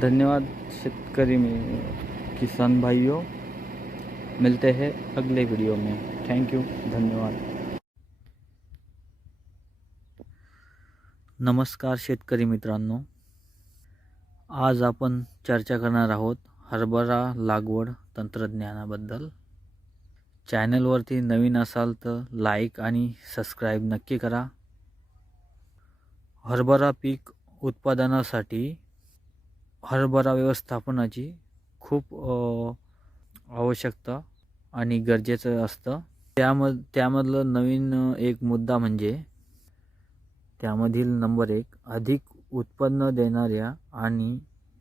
धन्यवाद शेतकरी किसान भाइयों, मिलते हैं अगले वीडियो में। थैंक यू, धन्यवाद। नमस्कार शेतकरी मित्रांनो, आज आपण चर्चा करणार आहोत हरभरा लागवड तंत्रज्ञानाबद्दल। चॅनलवरती नवीन असाल तर लाईक आणि सबस्क्राईब नक्की करा। हरभरा पीक उत्पादनासाठी हरभरा व्यवस्थापनाची खूप आवश्यकता आणि गरजेचं असतं। त्यामधलं नवीन एक मुद्दा म्हणजे त्यामधील नंबर 1, अधिक उत्पन्न देणाऱ्या आणि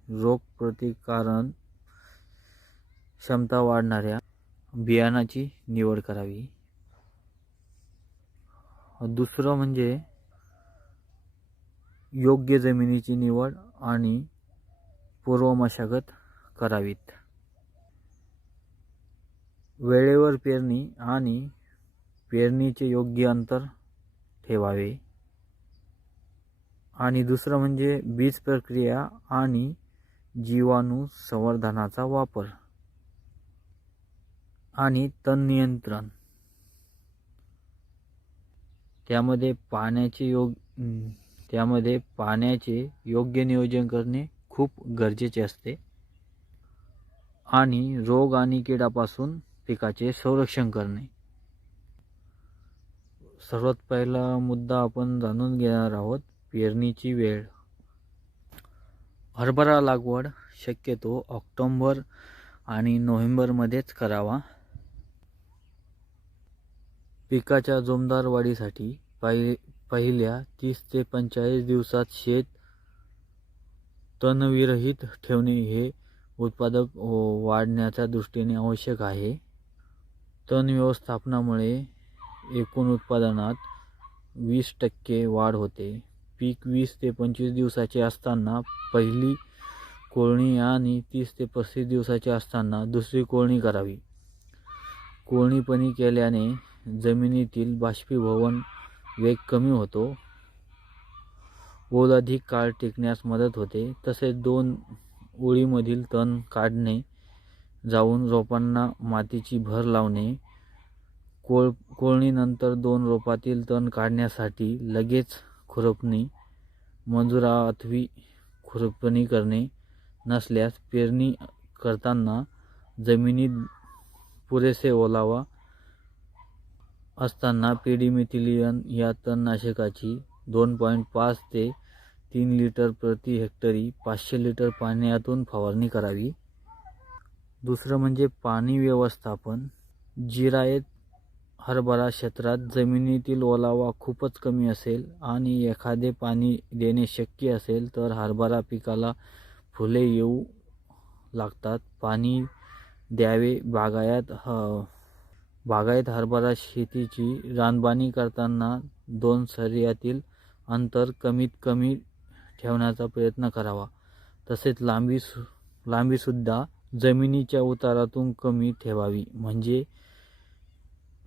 रोगप्रतिकारक क्षमता वाढणाऱ्या बियाणाची निवड करावी। दुसरं म्हणजे योग्य जमिनीची निवड आणि पूर्व मशागत करावीत। वेळेवर पेरणी आणि पेरणीचे योग्य अंतर ठेवावे। आणि दुसरं म्हणजे बीज प्रक्रिया आणि जीवाणू संवर्धनाचा वापर आणि तण नियंत्रण। त्यामध्ये पाण्याचे योग्य नियोजन करणे खूप गरजेचे असते आणि रोग आणि किडापासून पिकाचे संरक्षण करणे। सर्वात पहिला मुद्दा आपण जाणून घेणार आहोत पेरणीची वेळ। हरभरा लागवड शक्यतो ऑक्टोबर आणि नोव्हेंबरमध्येच करावा. पिकाच्या जोमदार वाढीसाठी पहिल्या 30 ते 45 दिवसात शेत तणविरहित ठेवणे हे उत्पादक वाढण्याच्या दृष्टीने आवश्यक आहे. तण व्यवस्थापनामुळे एकूण उत्पादनात 20% वाढ होते. पीक 20 ते 25 दिवसाचे असताना पहिली कोळणी आणि 30 ते 35 दिवसाचे असताना दुसरी कोळणी करावी. कोळणीपणी केल्याने जमिनीतील बाष्पीभवन वेग कमी होतो, ओल अधिक काळ टिकण्यास मदत होते. तसेच 2 ओळीमधील तण काढणे, जाऊन रोपांना मातीची भर लावणे, कोळणीनंतर 2 रोपातील तण काढण्यासाठी लगेच खुरपणी, मंजुरा अथवा खुरपणी करणे नसल्यास पेरणी करताना जमिनीत पुरेसे ओलावा असताना पेडिमिथिलिन या तणनाशकाची 2.5 ते 3 लिटर प्रति हेक्टरी 500 लिटर पाण्यातून फवारणी करावी. दुसरं म्हणजे पाणी व्यवस्थापन. जिरायत हरभरा क्षेत्रात जमिनीतील ओलावा खूपच कमी असेल आणि एखादे पाणी देणे शक्य असेल तर हरभरा पिकाला फुले येऊ लागतात. पाणी द्यावे. बागायत हरभरा शेतीची रानबाणी करताना 2 सऱ्यातील अंतर कमीत कमी ठेवण्याचा प्रयत्न करावा. तसेच लांबीसुद्धा जमिनीच्या उतारातून कमी ठेवावी, म्हणजे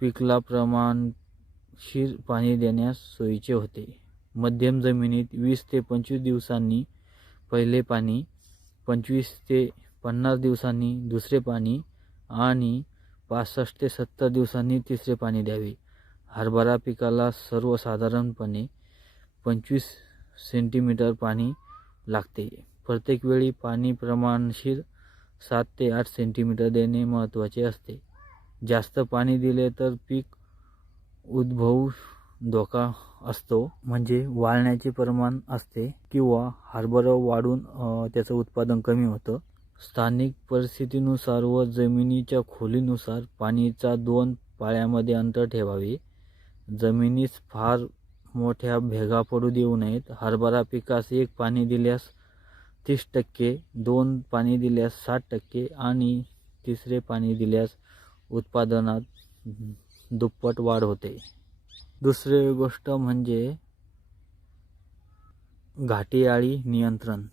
पिकाला प्रमाणशीर पाणी देण्यास सोयीचे होते. मध्यम जमिनीत 20 ते 25 दिवसांनी पहिले पाणी, 25 ते 50 दिवसांनी दुसरे पाणी आणि 65 ते 70 दिवसांनी तिसरे पाणी द्यावे. हरभरा पिकाला सर्वसाधारणपणे 25 सेंटीमीटर पाणी लागते. प्रत्येक वेळी पाणी प्रमाणशीर 7 ते 8 सेंटीमीटर देणे महत्त्वाचे असते. जास्त पाणी दिले तर पीक उद्भवू धोका असतो, म्हणजे वाळण्याचे प्रमाण असते किंवा हरभरा वाढून त्याचं उत्पादन कमी होतं. स्थानिक परिस्थितीनुसार व जमिनीच्या खोलीनुसार पाणीचा 2 पाळ्यामध्ये अंतर ठेवावे. जमिनीस फार मोठ्या भेगा पडू देऊ नयेत. हरभरा पिकास 1 पाणी दिल्यास 30%, 2 पाणी दिल्यास 60% आणि तिसरे पाणी दिल्यास उत्पादनात दुप्पट वाढ होते. दुसरी गोष्ट म्हणजे घाटी अळी नियंत्रण.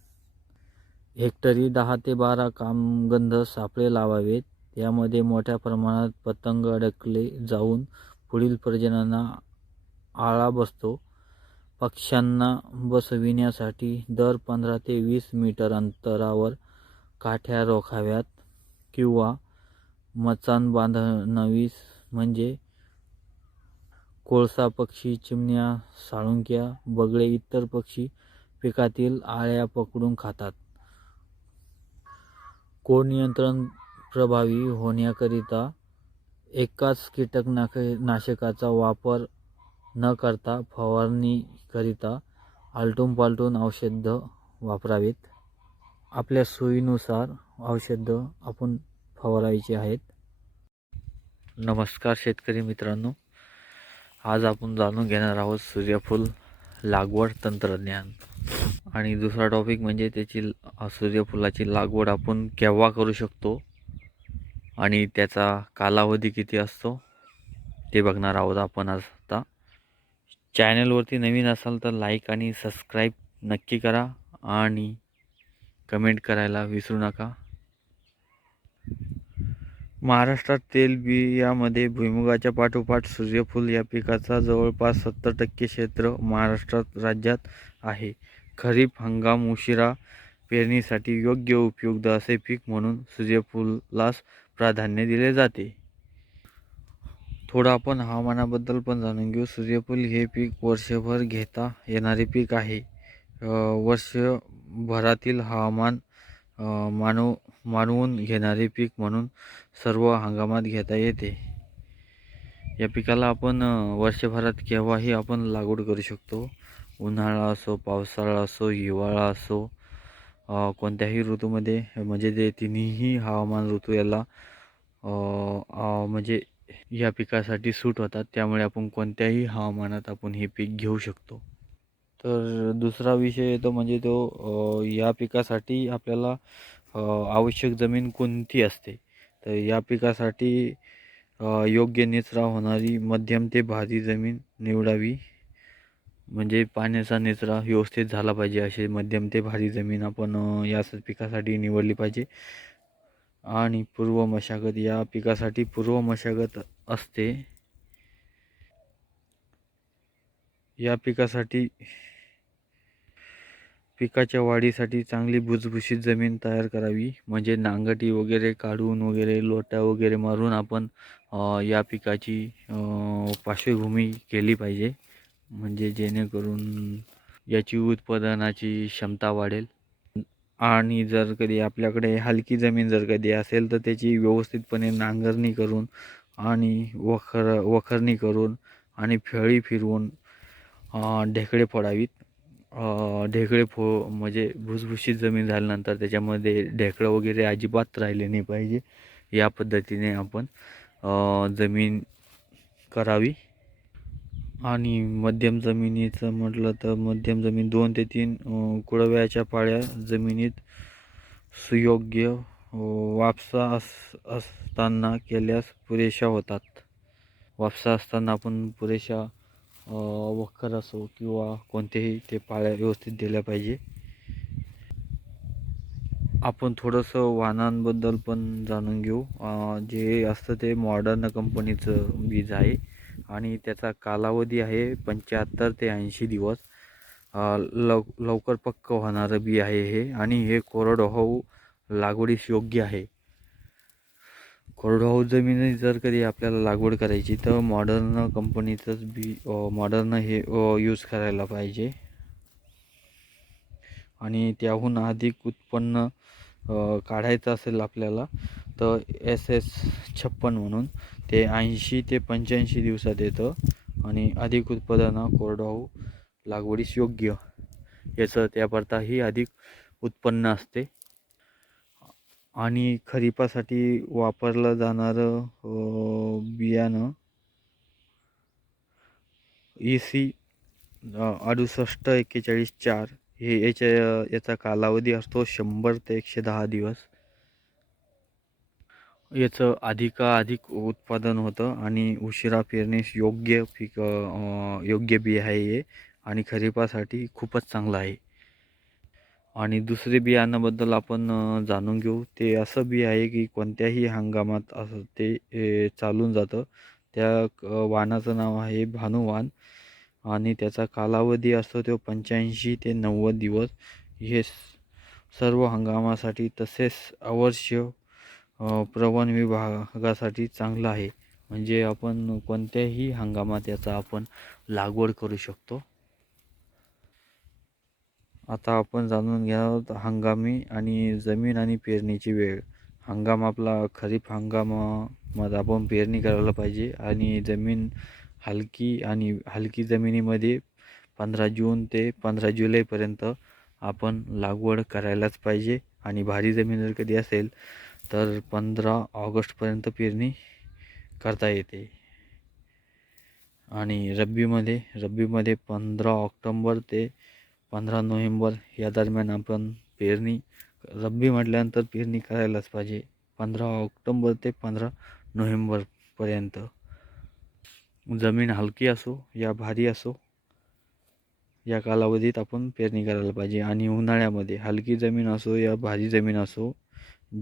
हेक्टरी 10 ते 12 कामगंध सापळे लावावेत. यामध्ये मोठ्या प्रमाणात पतंग अडकले जाऊन पुढील प्रजनना आळा बसतो. पक्ष्यांना बसविण्यासाठी दर 15 ते 20 मीटर अंतरावर काठ्या रोखाव्यात किंवा मचाण बांधावीस, म्हणजे कोळसा पक्षी, चिमण्या, साळुंक्या, बगळे इतर पक्षी पिकातील आळ्या पकडून खातात. कोड नियंत्रण प्रभावी होण्याकरिता एकाच कीटकनाशकाचा वापर न करता फवारणीकरिता आलटून औषधं वापरावीत. आपल्या सोयीनुसार औषधं आपण फवारायची आहेत. नमस्कार शेतकरी मित्रांनो, आज आपण जाणून घेणार आहोत सूर्यफूल लागवड तंत्रज्ञान. आणि दुसरा टॉपिक म्हणजे त्याची सूर्यफुलाची लागवड आपण केव्हा करू शकतो आणि त्याचा कालावधी किती असतो ते बघणार आहोत आपण आज. आता चॅनलवरती नवीन असाल तर लाईक आणि सबस्क्राईब नक्की करा आणि कमेंट करायला विसरू नका. महाराष्ट्रात तेलबियामध्ये भुईमुगाच्या पाठोपाठ सूर्यफूल या पिकाचा जवळपास 70% क्षेत्र महाराष्ट्र राज्यात आहे. खरीप हंगाम उशिरा पेरणीसाठी योग्य उपयुक्त असे पीक म्हणून सूर्यफुलास प्राधान्य दिले जाते. थोडं आपण हवामानाबद्दल पण जाणून घेऊ. सूर्यफूल हे पीक वर्षभर घेता येणारे पीक आहे. वर्षभरातील हवामान मानवून घेणारे पीक म्हणून सर्व हंगामात घेता येते. या पिकाला आपण वर्षभरात केव्हाही आपण लागवड करू शकतो. उन्हाळा असो, पावसाळा असो, हिवाळा असो, कोणत्याही ऋतूमध्ये म्हणजे ते तिन्ही हवामान ऋतू याला म्हणजे या पिकासाठी सूट होतात. त्यामुळे आपण कोणत्याही हवामानात आपण हे पीक घेऊ शकतो. तर दुसरा विषय येतो म्हणजे तो या पिकासाठी आपल्याला आवश्यक जमीन कोणती असते. तर या पिकासाठी योग्य निचरा होणारी मध्यम ते भारी जमीन निवडावी. म्हणजे पाण्याचा निचरा व्यवस्थित झाला पाहिजे असे मध्यम ते भारी जमीन आपण या पिकासाठी निवडली पाहिजे. आणि पूर्व मशागत, या पिकासाठी पूर्व मशागत असते. या पिकासाठी पिकाच्या वाढीसाठी चांगली भुसभुशीत जमीन तयार करावी. म्हणजे नांगरटी वगैरे काढून वगैरे लोटा वगैरे मारून आपण या पिकाची पार्श्वभूमी केली पाहिजे. म्हणजे जेणेकरून याची उत्पादनाची क्षमता वाढेल. आणि जर कधी आपल्याकडे हलकी जमीन जर कधी असेल तर त्याची व्यवस्थितपणे नांगरणी करून आणि वखरणी करून आणि फळी फिरवून ढेकळे फोडावीत. ढेकळे म्हणजे भुसभुशीत जमीन झाल्यानंतर त्याच्यामध्ये ढेकळं वगैरे अजिबात राहिले नाही पाहिजे. या पद्धतीने आपण जमीन करावी. आणि मध्यम जमिनीचं म्हटलं तर मध्यम जमीन 2 ते 3 कुळव्याच्या पाळ्या जमिनीत सुयोग्य वापसा असताना केल्यास पुरेशा होतात. वापसा असताना आपण पुरेशा वखर असो किंवा कोणतेही ते पाळ्या व्यवस्थित दिल्या पाहिजे. आपण थोडंसं वाहनांबद्दल पण जाणून घेऊ. जे असतं ते मॉडर्न कंपनीचं बीज आहे आणि त्याचा कालावधी आहे 75 ते 80 दिवस. लवकर पक्क होणारं बी आहे हे. आणि हे कोरडवाहू लागवडीस योग्य आहे. कोरडवाहू जमिनीत जर कधी आपल्याला लागवड करायची तर मॉडर्न कंपनीचंच बी मॉडर्न हे यूज करायला पाहिजे. आणि त्याहून अधिक उत्पन्न काढायचं असेल आपल्याला तर SS56 म्हणून ते 80 ते 85 दिवसात येतं आणि अधिक उत्पादन कोरडवाहू लागवडीस योग्य. याचं त्याकरताही अधिक उत्पन्न असते. आणि खरीपासाठी वापरलं जाणारं बियाणं EC 6841-4 हे याचा कालावधी असतो 100 ते 110 दिवस. याचं अधिकाधिक उत्पादन होतं आणि उशिरा पेरणीस योग्य योग्य बी आहे हे. आणि खरीपासाठी खूपच चांगलं आहे. आणि दुसरे बियाणाबद्दल आपण जाणून घेऊ. ते असं बी आहे की कोणत्याही हंगामात असं ते चालून जातं. त्या वाणाचं नाव आहे भानुवाण आणि त्याचा कालावधी असतो तो 85 ते 90 दिवस. हे सर्व हंगामासाठी तसेच अवर्ष्य प्रवण विभागासाठी चांगलं आहे. म्हणजे आपण कोणत्याही हंगामात याचा आपण लागवड करू शकतो. आता आपण जाणून घ्या हंगामी आणि जमीन आणि पेरणीची वेळ. हंगाम आपला खरीप हंगामामध्ये आपण पेरणी करायला पाहिजे. आणि जमीन हलकी जमिनीमध्ये 15 जून ते 15 जुलैपर्यंत आपण लागवड करायलाच पाहिजे. आणि भारी जमीन जर कधी असेल तर 15 ऑगस्टपर्यंत पेरणी करता येते. आणि रब्बीमध्ये 15 ऑक्टोंबर ते 15 नोव्हेंबर या दरम्यान आपण पेरणी, रब्बी म्हटल्यानंतर पेरणी करायलाच पाहिजे 15 ऑक्टोंबर ते 15 नोव्हेंबरपर्यंत. जमीन हलकी असो या भारी असो या कालावधीत आपण पेरणी करायला पाहिजे. आणि उन्हाळ्यामध्ये हलकी जमीन असो या भारी जमीन असो,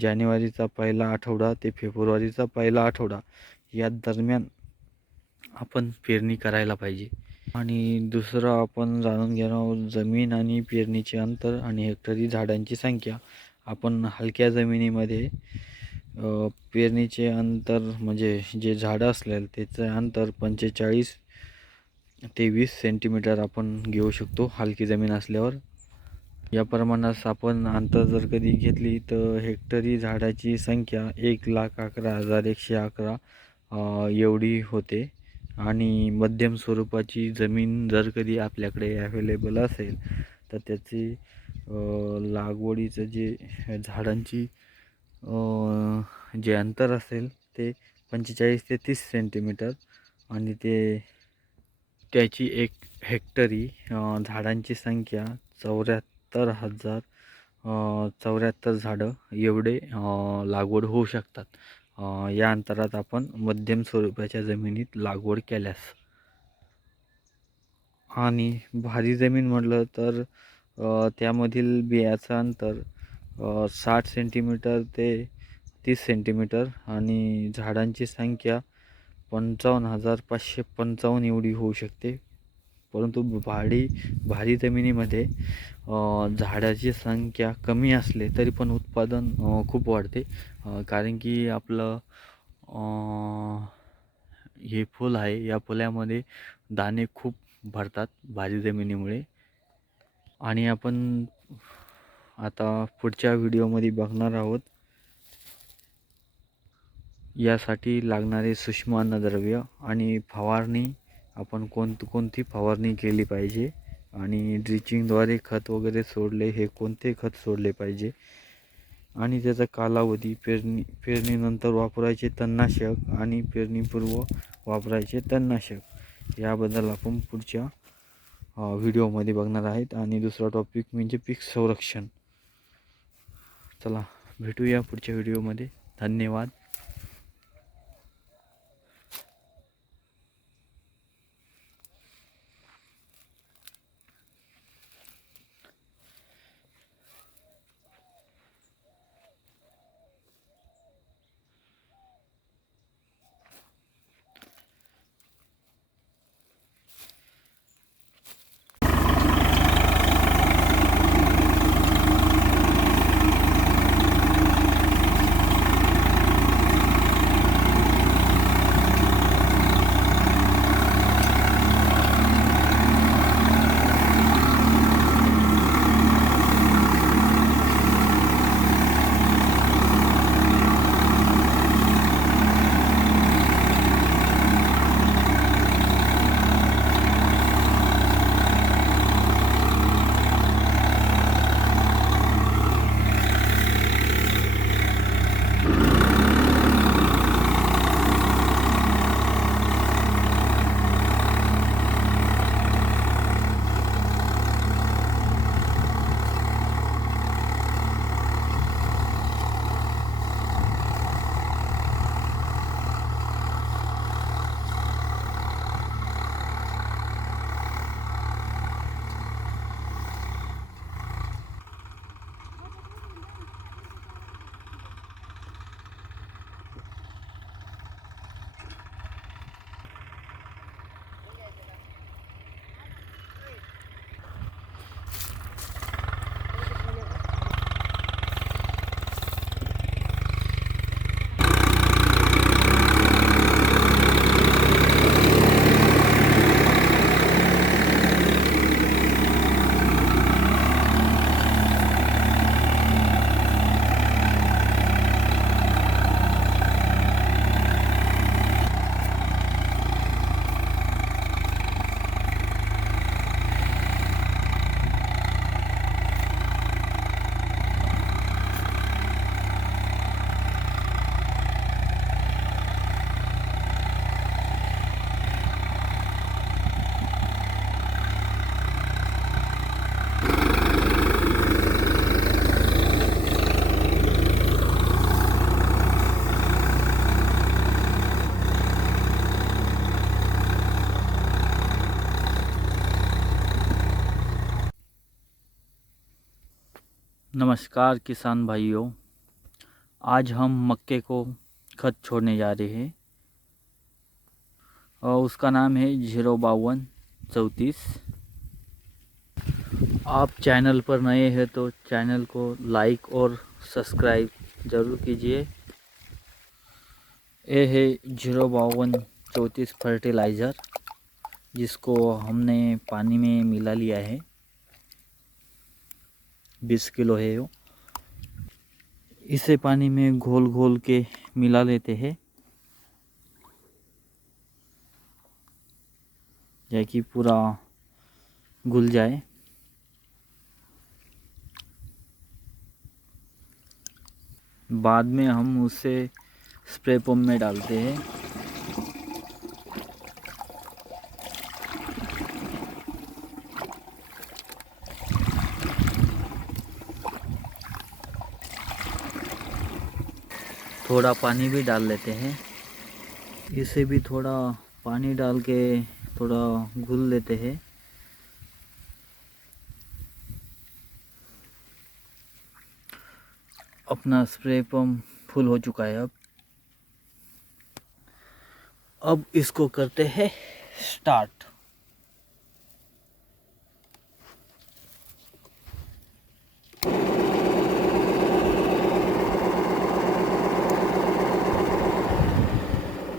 जानेवारीचा पहिला आठवडा ते फेब्रुवारीचा पहिला आठवडा या दरम्यान आपण पेरणी करायला पाहिजे. आणि दुसरं आपण जाणून घेणार आहोत जमीन आणि पेरणीचे अंतर आणि हेक्टरी झाडांची संख्या. आपण हलक्या जमिनीमध्ये पेरणीचे अंतर म्हणजे जे झाडं असलेलं त्याचं अंतर 45 ते 20 सेंटीमीटर आपण घेऊ शकतो हलकी जमीन असल्यावर. या प्रमाणात आपण अंतर जर कधी घेतली तर हेक्टरी झाडाची संख्या 1,11,111 एवढी होते. आणि मध्यम स्वरूपाची जमीन जर कधी आपल्याकडे अवेलेबल असेल तर त्याची लागवडीचं जे झाडांची जे अंतर असेल ते 45 ते 30 सेंटीमीटर आणि त्याची एक हेक्टरी झाडांची संख्या 74,074 झाडं एवढे लागवड होऊ शकतात. या अंतरात आपण मध्यम स्वरूपाच्या जमिनीत लागवड केल्यास. आणि भारी जमीन म्हटलं तर त्यामधील बियाचं अंतर 60 सेंटीमीटर ते 30 सेंटीमीटर आणि झाडांची संख्या 55,555 एवढी होऊ शकते. परंतु भारी जमिनीमध्ये झाडाची संख्या कमी असले तरी पण उत्पादन खूप वाढते. कारण की आपलं हे फूल आहे, या फुलामध्ये दाणे खूप भरतात भारी जमिनीमुळे. आणि आपण आता पुढच्या व्हिडिओमध्ये बघणार आहोत यासाठी लागणारे सूक्ष्म अन्नद्रव्य आणि फवारणी, आपण कोणती फवारणी केली पाहिजे आणि ड्रिचिंगद्वारे खत वगैरे सोडले, हे कोणते खत सोडले पाहिजे आणि त्याचा कालावधी, पेरणीनंतर वापरायचे तणनाशक आणि पेरणीपूर्व वापरायचे तणनाशक, याबद्दल आपण पुढच्या व्हिडिओमध्ये बघणार आहेत. आणि दुसरा टॉपिक म्हणजे पीक संरक्षण. चला भेटूया पुढच्या व्हिडिओमध्ये. धन्यवाद. नमस्कार किसान भाइयों, आज हम मक्के को खत छोड़ने जा रहे हैं और उसका नाम है 05234। आप चैनल पर नए हैं तो चैनल को लाइक और सब्सक्राइब ज़रूर कीजिए। ये है 05234 फर्टिलाइज़र, जिसको हमने पानी में मिला लिया है। 20 किलो है वो। इसे पानी में घोल घोल के मिला लेते हैं, ताकि पूरा घुल जाए। बाद में हम उसे स्प्रे पंप में डालते हैं। थोड़ा पानी भी डाल लेते हैं। इसे भी थोड़ा पानी डाल के थोड़ा घुल लेते हैं। अपना स्प्रे पंप फुल हो चुका है। अब इसको करते हैं स्टार्ट।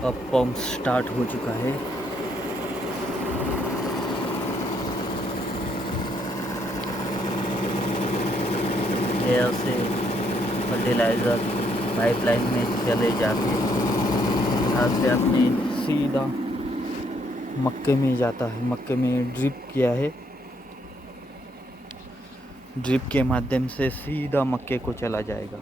अब पंप स्टार्ट हो चुका है। एयर से फर्टिलाइज़र पाइपलाइन में चले जाके यहाँ से अपने सीधा मक्के में जाता है। मक्के में ड्रिप किया है। ड्रिप के माध्यम से सीधा मक्के को चला जाएगा।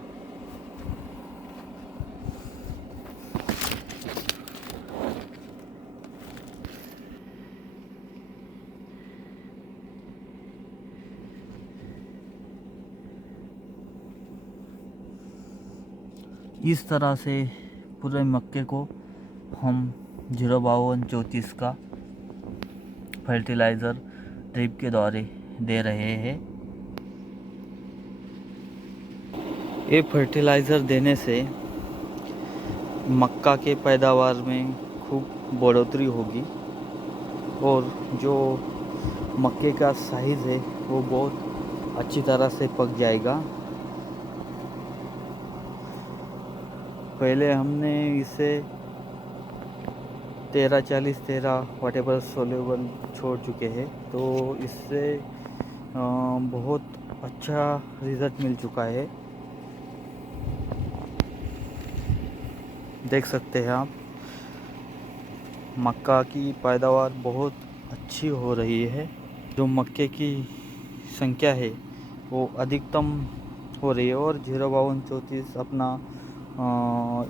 इस तरह से पूरे मक्के को हम 05234 का फर्टिलाइज़र ड्रिप के द्वारा दे रहे हैं। ये फर्टिलाइज़र देने से मक्का के पैदावार में खूब बढ़ोतरी होगी और जो मक्के का साइज़ है वो बहुत अच्छी तरह से पक जाएगा। पहले हमने इसे 13-40-13 वाटेबर सोल्यूबल छोड़ चुके हैं, तो इससे बहुत अच्छा रिज़ल्ट मिल चुका है। देख सकते हैं आप, मक्का की पैदावार बहुत अच्छी हो रही है। जो मक्के की संख्या है वो अधिकतम हो रही है और 05234 अपना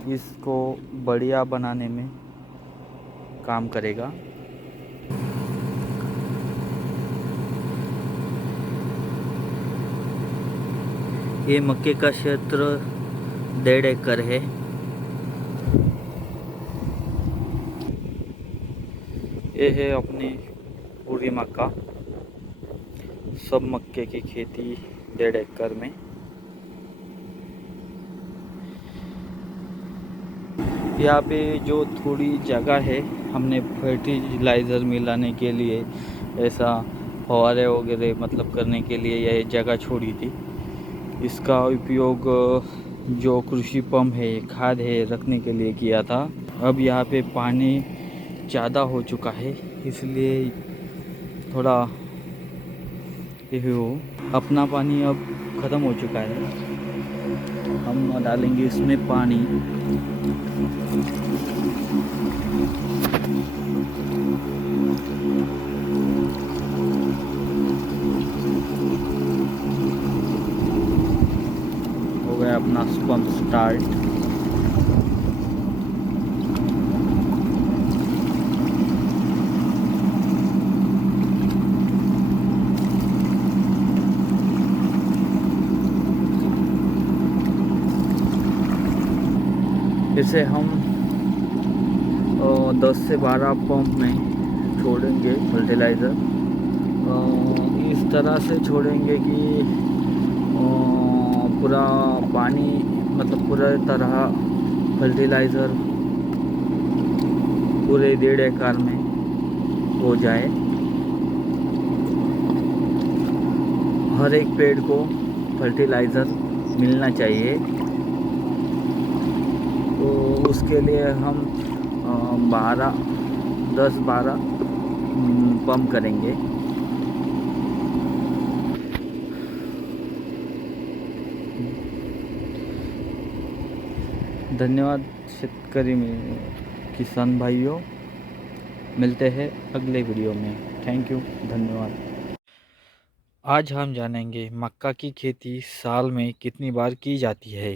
इसको बढ़िया बनाने में काम करेगा। ये मक्के का क्षेत्र 1.5 एकड़ है। ये है अपनी पूरी मक्का, सब मक्के की खेती 1.5 एकड़ में। यहाँ पे जो थोड़ी जगह है हमने फर्टिलाइज़र मिलाने के लिए ऐसा फव्वारे वगैरह मतलब करने के लिए यह जगह छोड़ी थी। इसका उपयोग जो कृषि पंप है, खाद है, रखने के लिए किया था। अब यहाँ पे पानी ज़्यादा हो चुका है, इसलिए थोड़ा अपना पानी अब ख़त्म हो चुका है। हम डालेंगे इसमें पानी। हो गया अपना पंप स्टार्ट। इसे हम 10 से 12 पंप में छोड़ेंगे फर्टिलाइज़र। इस तरह से छोड़ेंगे कि पूरा पानी मतलब पूरा तरह फर्टिलाइज़र पूरे 1.5 एकड़ में हो जाए। हर एक पेड़ को फर्टिलाइज़र मिलना चाहिए, तो उसके लिए हम 10-12 पंप करेंगे। धन्यवाद शेतकरी में किसान भाइयों, मिलते हैं अगले वीडियो में। थैंक यू, धन्यवाद। आज हम जानेंगे मक्का की खेती साल में कितनी बार की जाती है।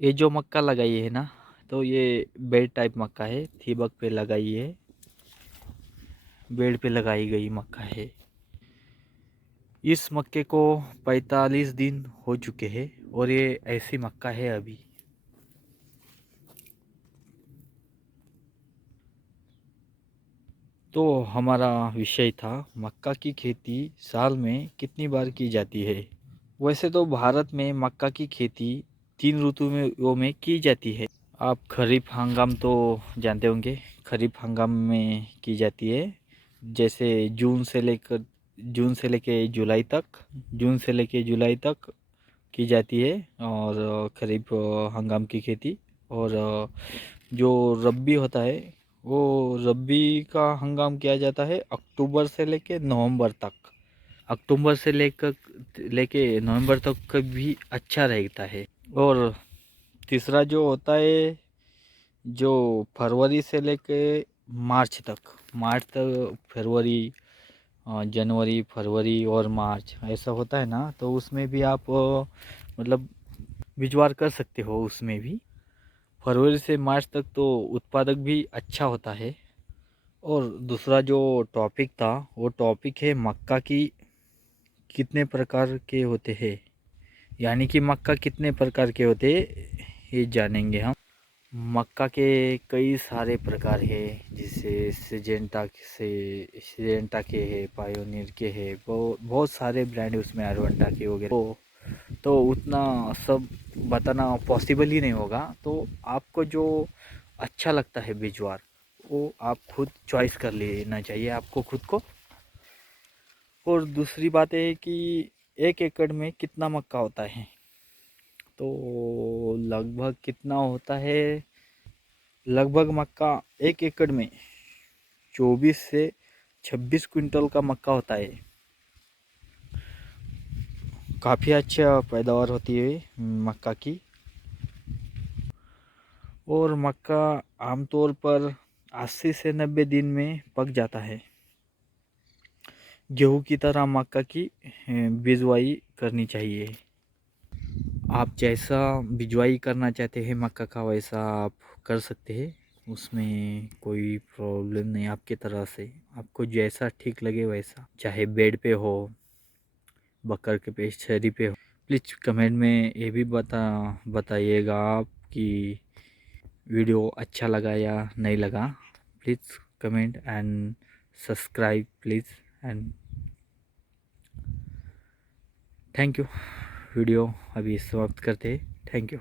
ये जो मक्का लगाई है ना, तो ये बेड टाइप मक्का है, थीबक पे लगाई है, बेड पे लगाई गई मक्का है। इस मक्के को 45 दिन हो चुके हैं और ये ऐसी मक्का है अभी। तो हमारा विषय था मक्का की खेती साल में कितनी बार की जाती है। वैसे तो भारत में मक्का की खेती 3 ऋतुओं में की जाती है। आप खरीफ हंगाम तो जानते होंगे, खरीफ हंगाम में की जाती है, जैसे जून से लेके जुलाई तक की जाती है, और खरीफ हंगाम की खेती। और जो रब्बी होता है, वो रब्बी का हंगाम किया जाता है अक्टूबर से लेके नवंबर तक। अक्टूबर से लेके नवंबर तक का भी अच्छा रहता है। और तीसरा जो होता है, जो फरवरी से लेके मार्च तक फरवरी, जनवरी, फरवरी और मार्च ऐसा होता है ना, तो उसमें भी आप मतलब बिजवार कर सकते हो। उसमें भी फरवरी से मार्च तक तो उत्पादक भी अच्छा होता है। और दूसरा जो टॉपिक था, वो टॉपिक है मक्का की कितने प्रकार के होते हैं, यानी कि मक्का कितने प्रकार के होते हैं ये जानेंगे हम। मक्का के कई सारे प्रकार हैं, जैसे सिजेंटा के है, पायोनियर के है, बहुत सारे ब्रांड उसमें, अरवंटा के वगैरह। तो उतना सब बताना पॉसिबल ही नहीं होगा। तो आपको जो अच्छा लगता है बिजवार, वो आप खुद चॉइस कर लेना चाहिए आपको खुद को। और दूसरी बात है कि 1 एकड़ में कितना मक्का होता है, तो लगभग कितना होता है, लगभग मक्का 1 एकड़ में 24 से 26 क्विंटल का मक्का होता है। काफ़ी अच्छा पैदावार होती है मक्का की। और मक्का आमतौर पर 80 से 90 दिन में पक जाता है। गेहूं की तरह मक्का की बिजवाई करनी चाहिए। आप जैसा बिजवाई करना चाहते हैं मक्का का, वैसा आप कर सकते हैं, उसमें कोई प्रॉब्लम नहीं। आपके तरह से आपको जैसा ठीक लगे वैसा, चाहे बेड पे हो, बकर के पे, छरी पे हो। प्लीज़ कमेंट में ये भी बताइएगा आप कि वीडियो अच्छा लगा या नहीं लगा। Please comment and subscribe please and thank you. Video अभी समाप्त करते हैं। Thank you.